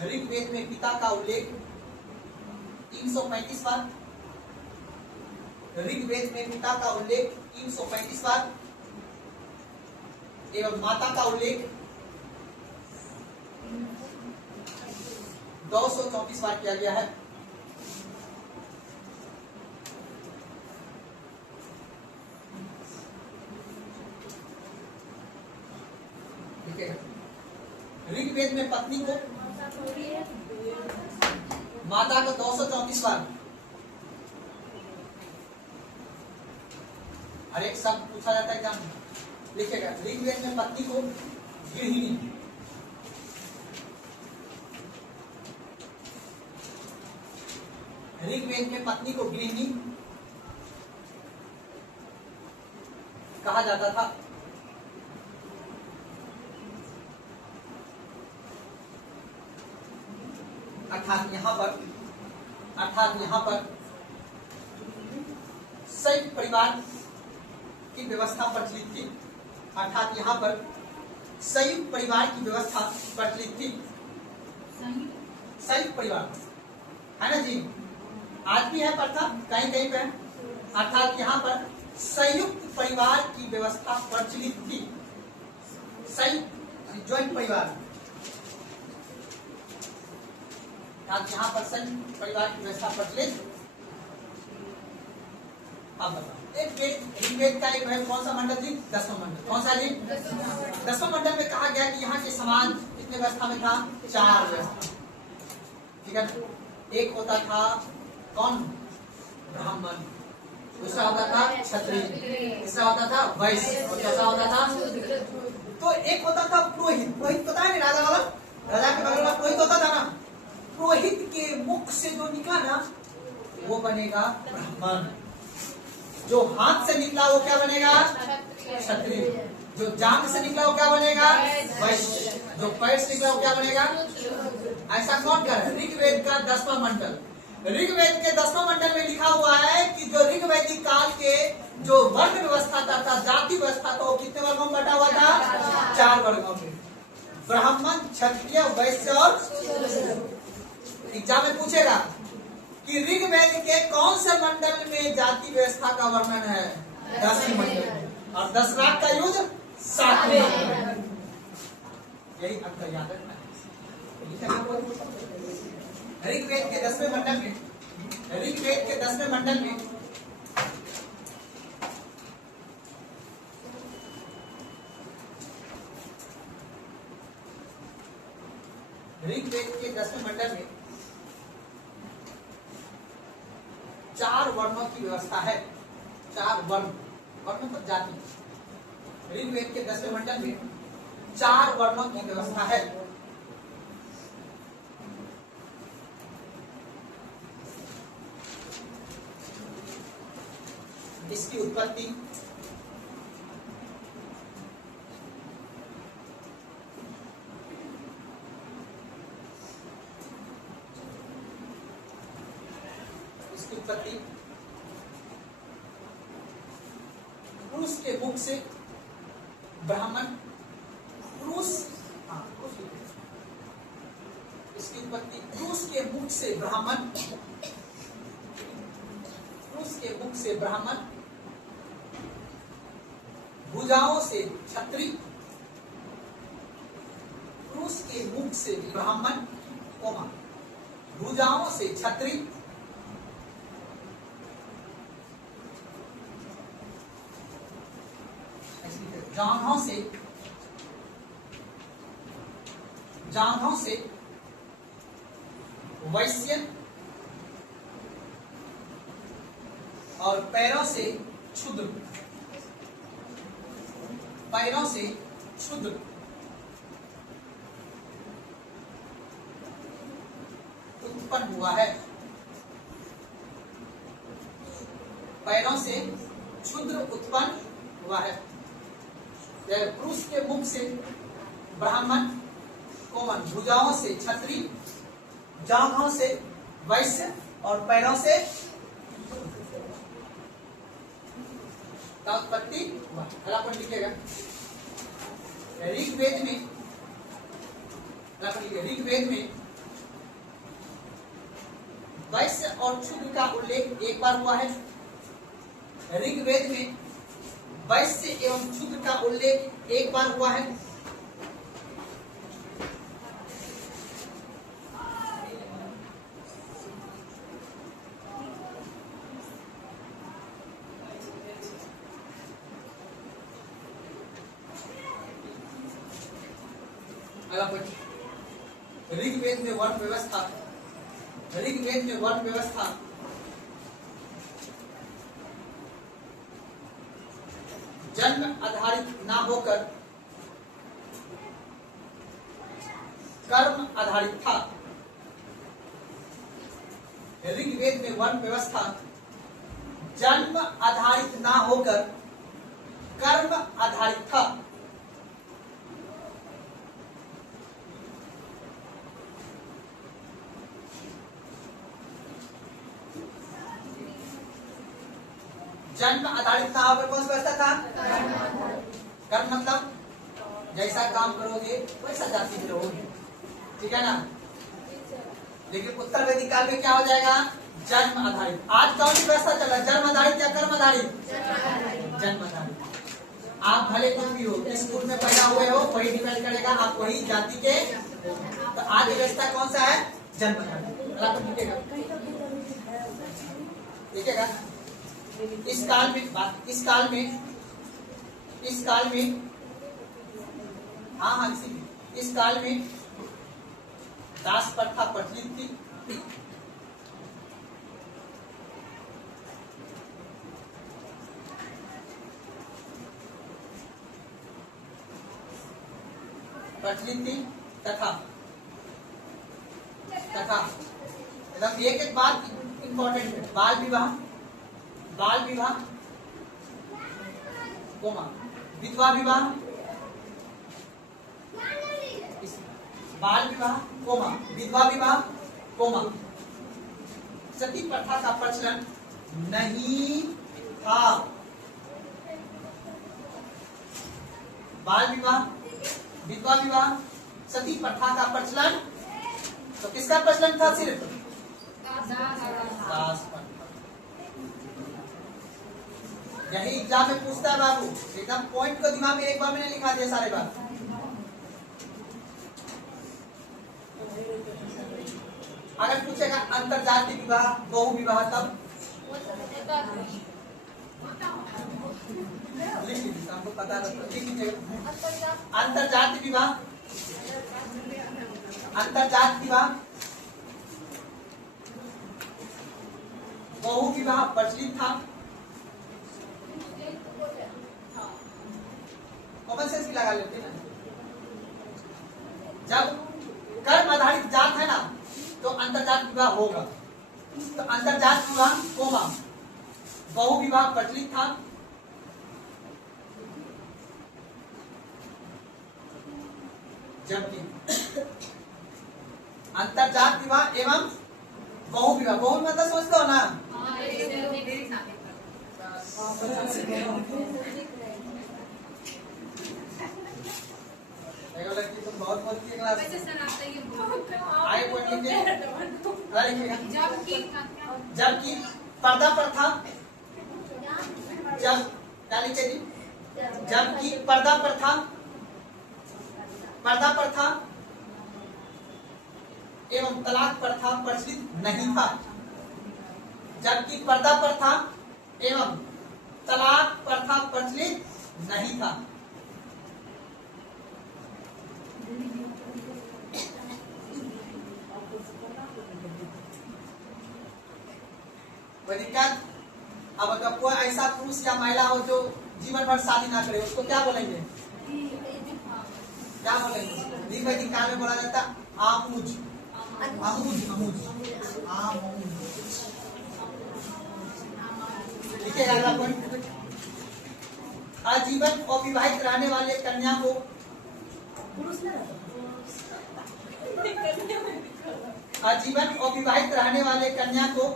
ऋग्वेद में पिता का उल्लेख 335 बार ऋग्वेद में पिता का उल्लेख 335 बार एवं माता का उल्लेख 234 बार किया गया है। ऋग्वेद में पत्नी को माता को 234 बार हर एक शब्द पूछा जाता है एग्जाम लिखेगा। ऋग्वेद में पत्नी को गृहिणी ऋग्वेद में पत्नी को गृहिणी कहा जाता था। अर्थात यहाँ पर संयुक्त परिवार की व्यवस्था प्रचलित थी। अर्थात यहाँ पर संयुक्त परिवार की व्यवस्था प्रचलित थी। संयुक्त परिवार है ना जी, आज भी है प्रथा कहीं कहीं पे। अर्थात यहाँ पर संयुक्त परिवार की व्यवस्था प्रचलित थी। संयुक्त ज्वाइंट परिवार यहाँ पर संयुक्त परिवार की व्यवस्था प्रचलित। अब बताओ ऋग्वेद का एक है कौन सा मंडल जी? 10वां मंडल। कौन सा जी? 10वां मंडल में कहा गया कि यहाँ के समाज कितने व्यवस्था में था? 4 व्यवस्था। ठीक है, एक होता था कौन? ब्राह्मण, दूसरा होता था क्षत्रिय, तीसरा होता था वैश्य और चौथा होता था। तो एक होता था पुरोहित। पुरोहित पता है राजा वाला, राजा के बगल में पुरोहित होता था ना। पुरोहित के मुख से जो निकला ना वो बनेगा ब्राह्मण। जो हाथ से निकला वो क्या बनेगा? क्षत्रिय। जो जांघ से निकला वो क्या बनेगा? वैश्य। जो पैर से निकला वो क्या बनेगा? ऐसा कौन कर? ऋग्वेद का 10वां मंडल। ऋग्वेद के 10वें मंडल में लिखा हुआ है कि जो ऋग्वैदिक काल के जो वर्ण व्यवस्था था जाति व्यवस्था था, वो कितने वर्गों में बटा हुआ था? 4 वर्गों में, ब्राह्मण, क्षत्रिय, वैश्य और एग्जाम में पूछेगा कि ऋग्वेद के कौन से मंडल में जाति व्यवस्था का वर्णन है? 10वें मंडल में। और 10 राग का युद्ध 7वें मंडल में। यही आपका याद रखना है। ऋग्वेद के 10वें मंडल में, ऋग्वेद के 10वें मंडल में ऋग्वेद के 10वें मंडल में 4 वर्णों की व्यवस्था है। 4 वर्ण, वर्ण पर जाति। ऋग्वेद के 10वें मंडल में 4 वर्णों की व्यवस्था है। इसकी उत्पत्ति पुरुष के मुख से ब्राह्मण, पुरुष, इसकी उत्पत्ति पुरुष के मुख से ब्राह्मण, पुरुष के मुख से ब्राह्मण, भुजाओं से क्षत्रिय, पुरुष के मुख से ब्राह्मण, भुजाओं से क्षत्रिय, जांघों से वैश्य और पैरों से क्षुद्र, पैरों से क्षुद्र, उत्पन्न हुआ है। पैरों से क्षुद्र उत्पन्न हुआ है। पुरुष के मुख से ब्राह्मण, भुजाओं से क्षत्रिय, जांघों से वैश्य और पैरों से उत्पत्ति हुआ। लिखेगा ऋग्वेद में, ऋग्वेद में वैश्य और क्षुद्र का उल्लेख एक बार हुआ है। ऋग्वेद में वैश्य एवं क्षुद्र का उल्लेख एक बार हुआ है। ऋग्वेद में वर्ण व्यवस्था, ऋग्वेद में वर्ण व्यवस्था जन्म आधारित ना होकर कर्म आधारित था। ऋग्वेद में वर्ण व्यवस्था जन्म आधारित ना होकर कर्म आधारित था। जन्म आधारित था और कौन सा व्यवस्था था? कर्म मतलब जैसा काम करोगे वैसा जाति में रहोगे, ठीक है ना। लेकिन उत्तर वैदिक काल में क्या हो जाएगा? जन्म आधारित। आज कौन सी व्यवस्था चल रहा है? जन्म आधारित या कर्म आधारित? जन्म आधारित। आप भले कुछ भी हो, स्कूल में पैदा हुए हो, वही डिपेंड करेगा आप वही जाति के। तो आज व्यवस्था कौन सा है? जन्म आधारित। देखिएगा इस काल में हाँ इस काल में दास प्रथा प्रचलित थी। तथा मतलब एक बात इंपॉर्टेंट है, बाल विवाह, विधवा विवाह, बाल विवाह, विधवा विवाह, सती प्रथा का प्रचलन नहीं था। बाल विवाह, विधवा विवाह, सती प्रथा का प्रचलन, तो किसका प्रचलन था? सिर्फ दास प्रथा। यही एग्जाम में पूछता है बाबू, एकदम पॉइंट को दिमाग में एक बार मैंने लिखा दिया सारे बात। अगर पूछेगा अंतरजातीय विवाह, बहु विवाह, तब लिख लीजिए, हमको पता लिख लीजिएगा। अंतरजातीय विवाह, अंतरजात विवाह, बहु विवाह प्रचलित था। कॉमन सेंस भी लगा लेते ना। जब कर्म आधारित जात है ना, तो अंतरजात विवाह होगा। तो अंतरजात विवाह कोमा बहु विवाह प्रचलित था। जबकि अंतरजात विवाह एवं बहु विवाह, बहु मतलब सोचते हो ना, लड़की तुम बहुत बोलती है क्लास आगे पॉइंट लिखिएगा। जबकि पर्दा प्रथा, जब क्या लिखे जी, जबकि पर्दा प्रथा, पर्दा प्रथा एवं तलाक प्रथा प्रचलित नहीं था। जबकि पर्दा प्रथा एवं तलाक प्रथा प्रचलित नहीं था। कोई दिक्कत? अब अगर कोई ऐसा पुरुष या महिला हो जो जीवन भर शादी ना करे, उसको क्या बोलेंगे? क्या बोलेंगे? द्विवैधिक काल में बोला जाता आमुज, आमुज, आमुज, आमुज। देखिए अगला पॉइंट, आजीवन अविवाहित रहने वाले कन्या को, आजीवन अविवाहित रहने वाले कन्या को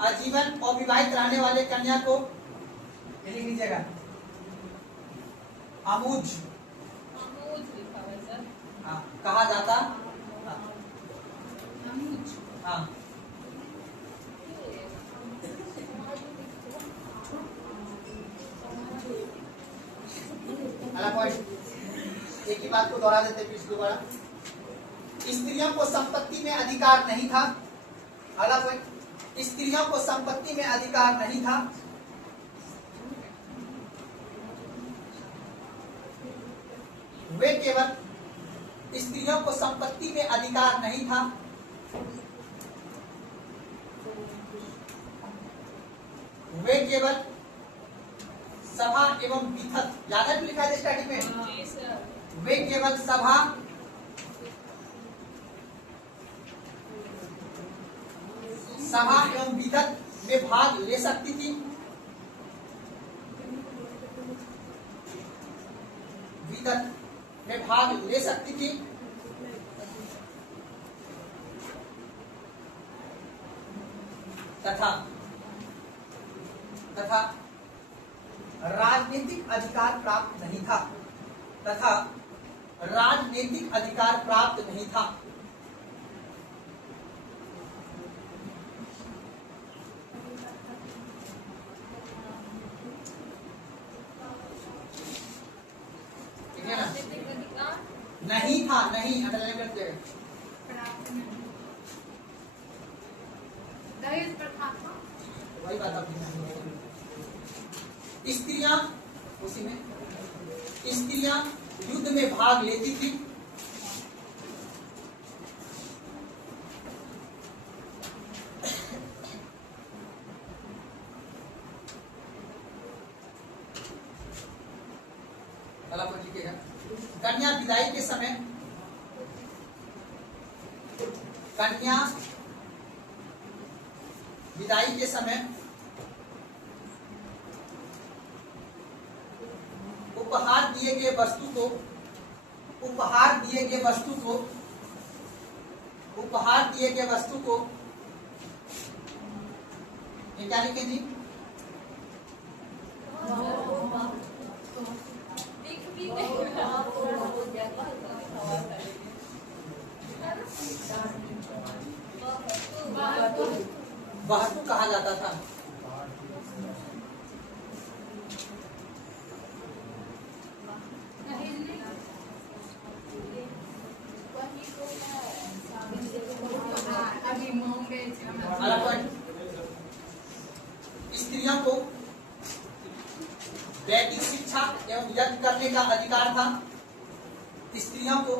आजीवन अविवाहित रहने वाले कन्या को लिख लीजिएगा अमुज कहा जाता। हाँ अगला पॉइंट, एक ही बात को दोहरा देते फिर दोबारा। स्त्रियों को संपत्ति में अधिकार नहीं था। अगला पॉइंट, स्त्रियों को संपत्ति में अधिकार नहीं था। वे केवल, स्त्रियों को संपत्ति में अधिकार नहीं था। वे केवल सभा एवं विथक, याद है लिखा है स्टार्टिंग में, वे केवल सभा एवं विथक में भाग ले सकती थी। विथक में भाग ले सकती थी तथा राजनीतिक अधिकार प्राप्त नहीं था। तथा राजनीतिक अधिकार प्राप्त नहीं था। ठीक है ना? नहीं था, नहीं अंडरलाइन कर दिया। दहेज प्रथा वही बात आपने, स्त्रियां, उसी में स्त्रियां युद्ध में भाग लेती थी। लिखिएगा, कन्या विदाई के समय, कन्या विदाई के समय उपहार दिए गए वस्तु को उपहार दिए गए वस्तु को ये क्या लिखें जी? वस्तु कहा जाता था। स्त्रियों को वैदिक शिक्षा एवं यज्ञ करने का अधिकार था। स्त्रियों को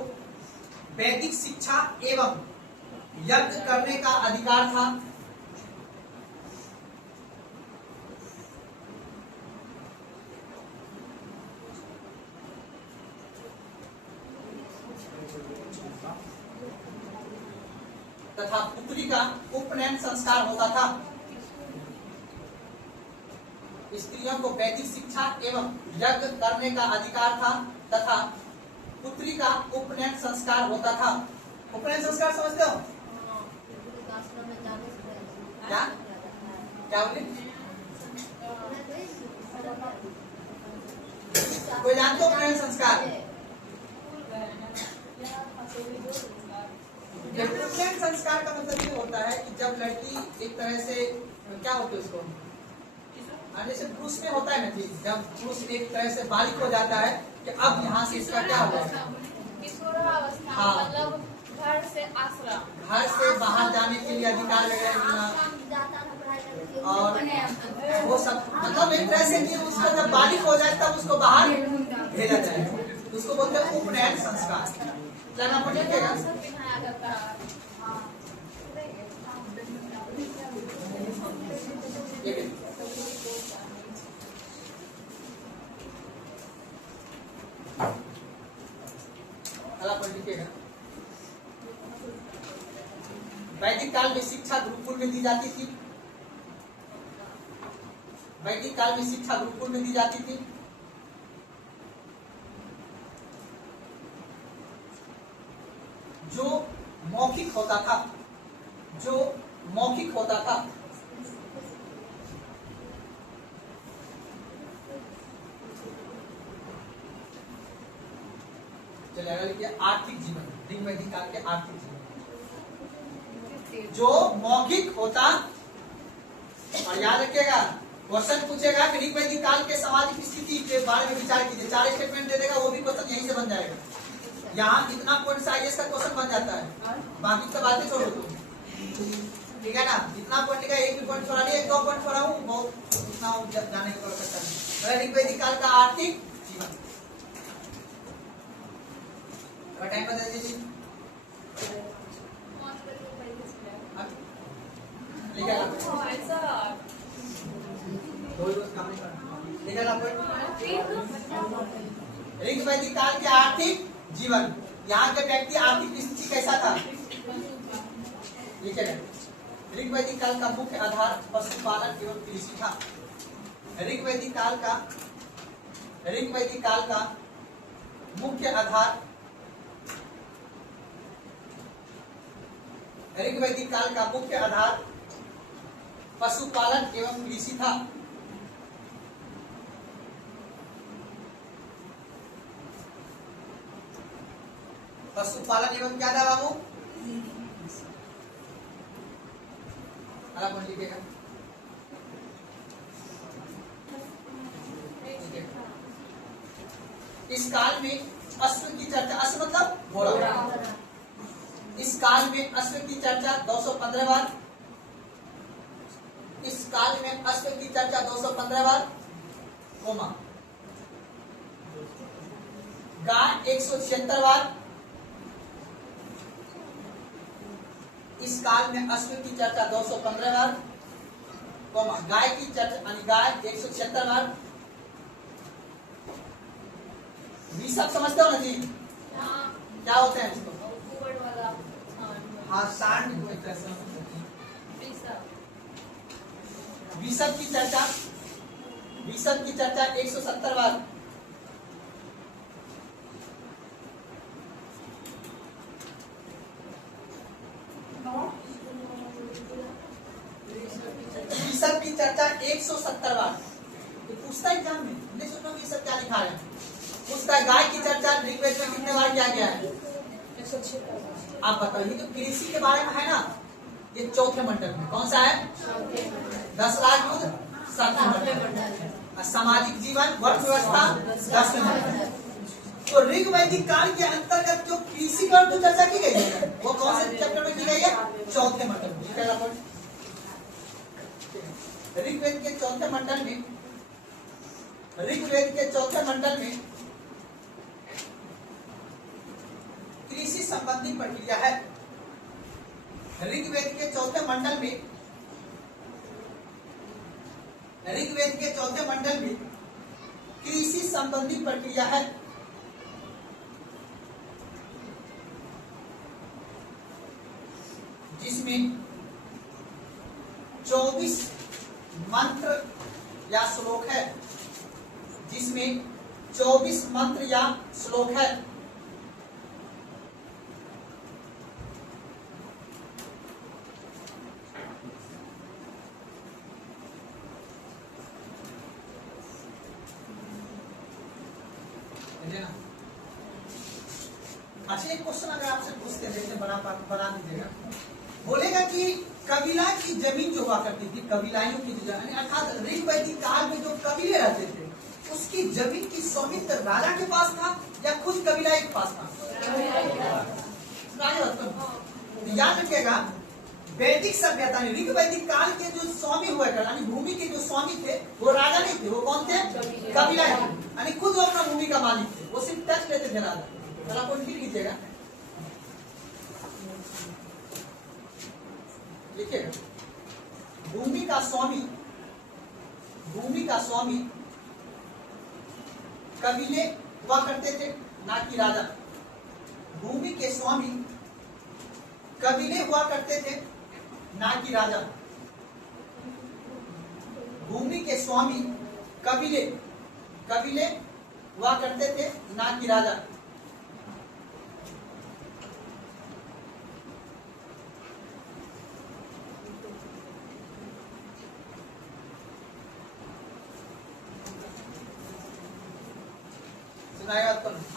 वैदिक शिक्षा एवं यज्ञ करने का अधिकार था। तथा पुत्री का उपनयन संस्कार होता था। स्त्रियों को वैदिक शिक्षा एवं यज्ञ करने का अधिकार था तथा पुत्री का उपनयन संस्कार होता था। उपनयन संस्कार समझते हो क्या? क्या बोले? कोई जानते हो उपनयन संस्कार? उपनयन संस्कार का मतलब ये होता है कि जब लड़की एक तरह से क्या होते है उसको जैसे पुरुष में होता है ना जी, जब पुरुष एक तरह से बालिक हो जाता है कि अब यहाँ से इसका क्या होगा, हाँ, मतलब घर से आश्रम, घर से बाहर जाने के लिए अधिकार वगैरह और वो सब, मतलब एक तरह से नहीं, उसको जब बालिक हो जाए तब उसको बाहर भेजा जाए, उसको बोलते हैं उपनयन संस्कार। क्या नाम पढ़िएगा? वैदिक काल में शिक्षा गुरुकुल में दी जाती थी। वैदिक काल में शिक्षा गुरुकुल में दी जाती थी। जो मौखिक होता था, चलिए अगर लिखिए आर्थिक जीवन, ऋग वैदिक काल के आर्थिक जीवन, जो मौखिक होता, और याद रखिएगा क्वेश्चन पूछेगा कि ऋग वैदिक काल के सामाजिक स्थिति के बारे में विचार कीजिए, 4 स्टेटमेंट दे देगा, वो भी क्वेश्चन यहीं से बन जाएगा। यहाँ इतना पॉइंट से आईएएस का क्वेश्चन बन जाता है, बाकी तो बातें छोड़ो तुम, ठीक है ना? जितना पॉइंट का एक भी पॉइंट छोड़ा नहीं, 1-2 पॉइंट छोड़ा हूँ, बहुत उतना जाने की आवश्यकता नहीं। ऋग वैदिक काल का आर्थिक जीवन टाइम बता दीजिए। ऋग वैदिक काल के आर्थिक जीवन, यहाँ के व्यक्ति आर्थिक स्थिति कैसा था लिखेगा। ऋग वैदिक काल का मुख्य आधार पशुपालन एवं कृषि था। ऋग वैदिक काल का मुख्य आधार, ऋग वैदिक काल का मुख्य आधार पशुपालन एवं कृषि था। पशुपालन एवं क्या था बाबू? लिखेगा इस काल में अश्व की चर्चा, अश्व मतलब घोड़ा, इस काल में अश्व की चर्चा 215 बार, इस काल में अश्व की चर्चा 215 बार, कोमा गाय 176 बार, इस काल में अश्व की चर्चा 215 बार, कोमा गाय की चर्चा गाय 176 बार। सब समझते हो ना जी? क्या होते हैं इसको? हाँ, सांड को एक तरह से विषद की चर्चा 170 बार, चर्चा 170 बार। तो पूछता है एग्जाम में, नहीं सुनो ये सब क्या लिखा है, पूछता है गाय की चर्चा ऋग्वेद में कितने बार किया गया है? 106 आप बताइए। तो कृषि के बारे में है ना, ये चौथे मंडल में। कौन सा है? 10 लाख युद्ध 7वें मंडल। और सामाजिक जीवन वर्ग व्यवस्था 10वें मंडल। तो ऋग वैदिक काल के अंतर्गत जो कृषि पर जो चर्चा की गई है वो कौन से चैप्टर में की गई है? चौथे मंडल में। पहला पॉइंट, ऋग्वेद के चौथे मंडल में, ऋग्वेद के चौथे मंडल में कृषि संबंधी प्रक्रिया है। ऋग्वेद के चौथे मंडल में, ऋग्वेद के चौथे मंडल में कृषि संबंधी प्रक्रिया है। जिसमें 24 मंत्र या श्लोक है, जिसमें 24 मंत्र या श्लोक है। अच्छा, एक क्वेश्चन अगर आपसे पूछते हैं, बना दीजिएगा। बोलेगा कि कबीला की जमीन जो हुआ करती थी, कबीलाइयों की जमीन, अर्थात ऋग वैदिक काल में जो कबीले रहते थे उसकी जमीन की स्वामित्व राजा के पास था या खुद कबीलाई के पास था? याद रखिएगा, वैदिक सभ्यता में ऋग वैदिक काल के जो स्वामी हुआ कर, यानी भूमि के जो स्वामी थे वो राजा नहीं थे, वो कौन थे? कबीलाई, यानी खुद वो अपना भूमि का मालिक थे, वो सिर्फ टैक्स लेते थे राजा। आप लिख लीजिएगा, लिखिएगा, भूमि का स्वामी, भूमि का स्वामी कबीले हुआ करते थे, ना कि राजा। भूमि के स्वामी कबीले हुआ करते थे, ना कि राजा। भूमि के स्वामी कबीले, कबीले हुआ करते थे, ना कि राजा।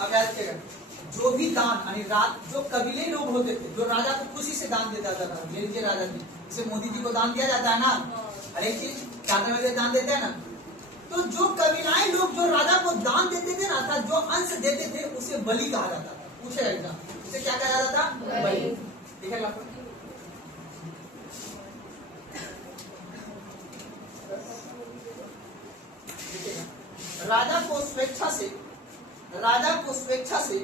अब याद रखिएगा, जो भी दान यानी जो कबीले लोग होते थे, जो राजा को खुशी से दान देता था, ले लीजिए राजा जी, जैसे मोदी जी को दान दिया जाता है ना, हर एक चीज चादर में दान देते हैं ना, तो जो कबीलाई लोग जो राजा को दान देते थे ना, था जो अंश देते थे उसे बलि कहा जाता था। पूछेगा एग्जाम, उसे क्या कहा जाता था? बलि। ठीक है, राजा को स्वेच्छा से, राजा को स्वेच्छा से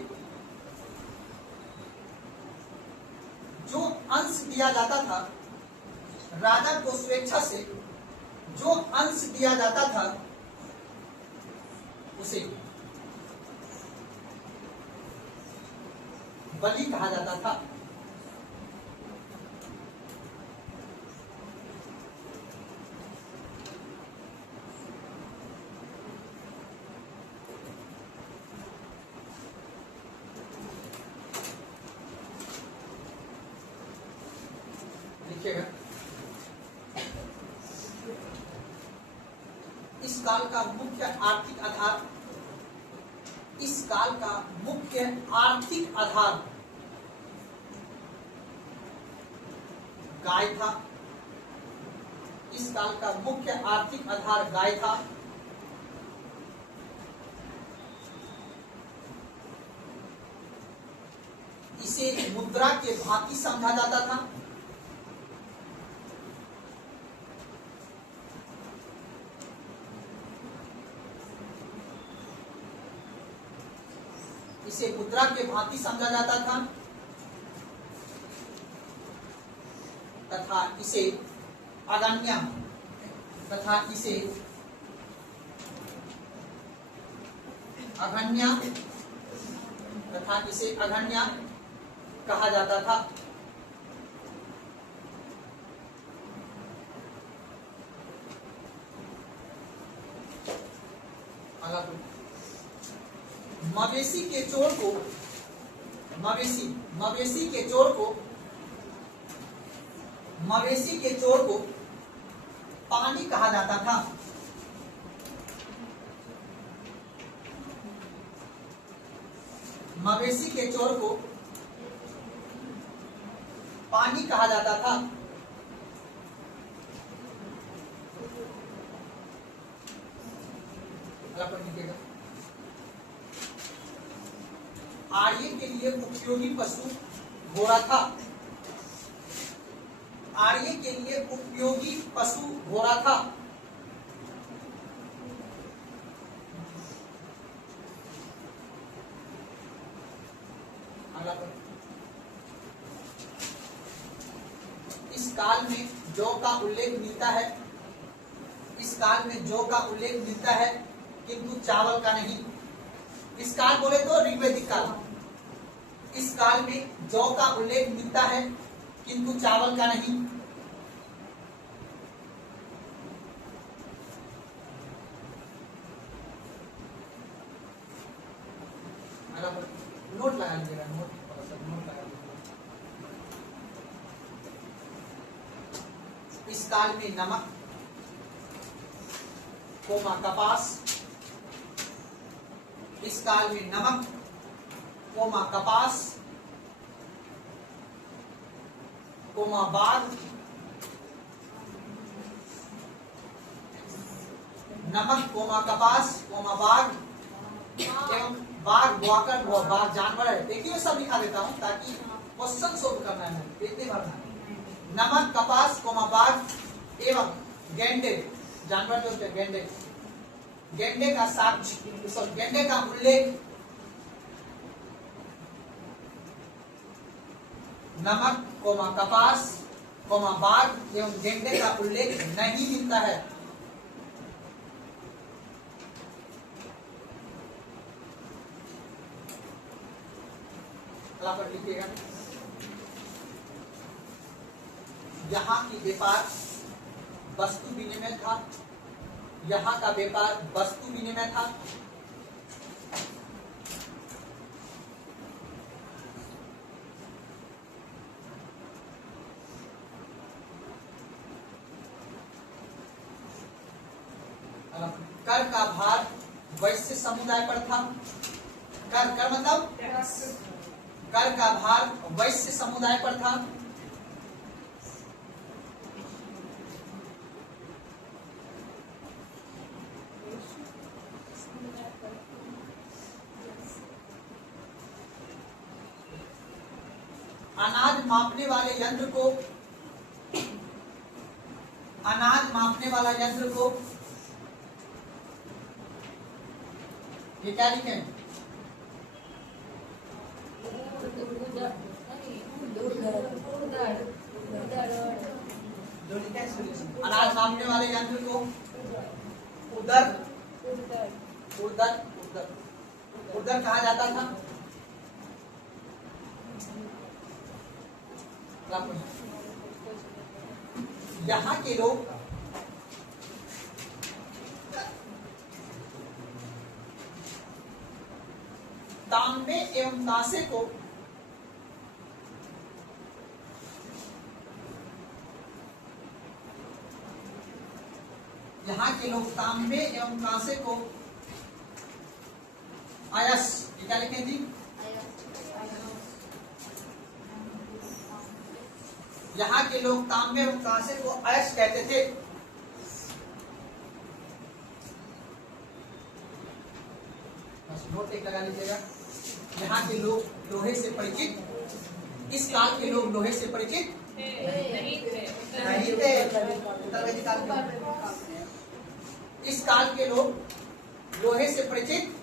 जो अंश दिया जाता था, राजा को स्वेच्छा से जो अंश दिया जाता था उसे बलि कहा जाता था। इस काल का मुख्य आर्थिक आधार, इस काल का मुख्य आर्थिक आधार गाय था। इस काल का मुख्य आर्थिक आधार गाय था। इसे मुद्रा के भांति समझा जाता था। इसे मुद्रा के भांति समझा जाता था तथा इसे अगण्य, तथा इसे अगण्य, तथा इसे अगण्य कहा जाता था। मवेशी के चोर को, मवेशी के चोर को, मवेशी के चोर को पानी कहा जाता था। मवेशी के चोर को पानी कहा जाता था। आर्य के लिए उपयोगी पशु घोड़ा था। आर्य के लिए उपयोगी पशु घोड़ा था। इस काल में जौ का उल्लेख मिलता है। इस काल में जौ का उल्लेख मिलता है किंतु चावल का नहीं। इस काल बोले तो ऋग्वैदिक काल। इस काल में जौ का उल्लेख मिलता है किंतु चावल का नहीं। नोट लगा लीजिएगा, नोट लगा लीजिएगा। इस काल में नमक, कोमा कपास। इस काल में नमक, कोमा कपास, कोमा बाघ। नमक, कोमा कपास, कोमा बाघ एवं बाघ बुआकर बाघ जानवर है। देखिए मैं सब लिखा देता हूं ताकि क्वेश्चन सोल्व करना है, देखते भरना है। नमक, कपास, कोमा बाघ एवं गेंडे जानवर जो होते हैं, गेंडे। गेंडे का साक्ष्य, गेंडे का उल्लेख नमक, कोमा कपास, कोमा बाघ एवं गेंडे का उल्लेख नहीं मिलता है। पर लिखिएगा, यहाँ की व्यापार वस्तु विनिमय था। यहाँ का व्यापार वस्तु विनिमय था। कर का भार वैश्य समुदाय पर था। कर मतलब कर का भार वैश्य समुदाय पर था। अनाज मापने वाले यंत्र को, अनाज मापने वाला यंत्र को ये क्या लिखें? अनाज मापने वाले यंत्र को उदर कहा जाता था। यहाँ के लोग तांबे एवं कांसे को यहाँ के लोग तांबे एवं कांसे को अयस, ये क्या लिखें जी? यहाँ के लोग तांबे एवं कांसे को अयस कहते थे। बस नोट एक लगा लीजिएगा। यहाँ के लोग लोहे से परिचित, इस काल के लोग लोहे से परिचित नहीं थे। उत्तरवेदी काल के, इस काल के लोग लोहे से परिचित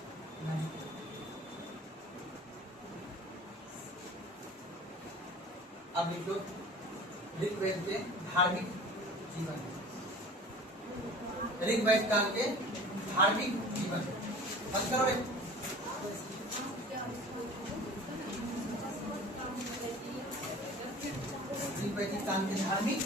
नहीं थे। अब लिख लो ऋग्वेद के धार्मिक जीवन, ऋग्वेद काल के धार्मिक जीवन। बंद करो रे। ऋग्वेदिक काल के धार्मिक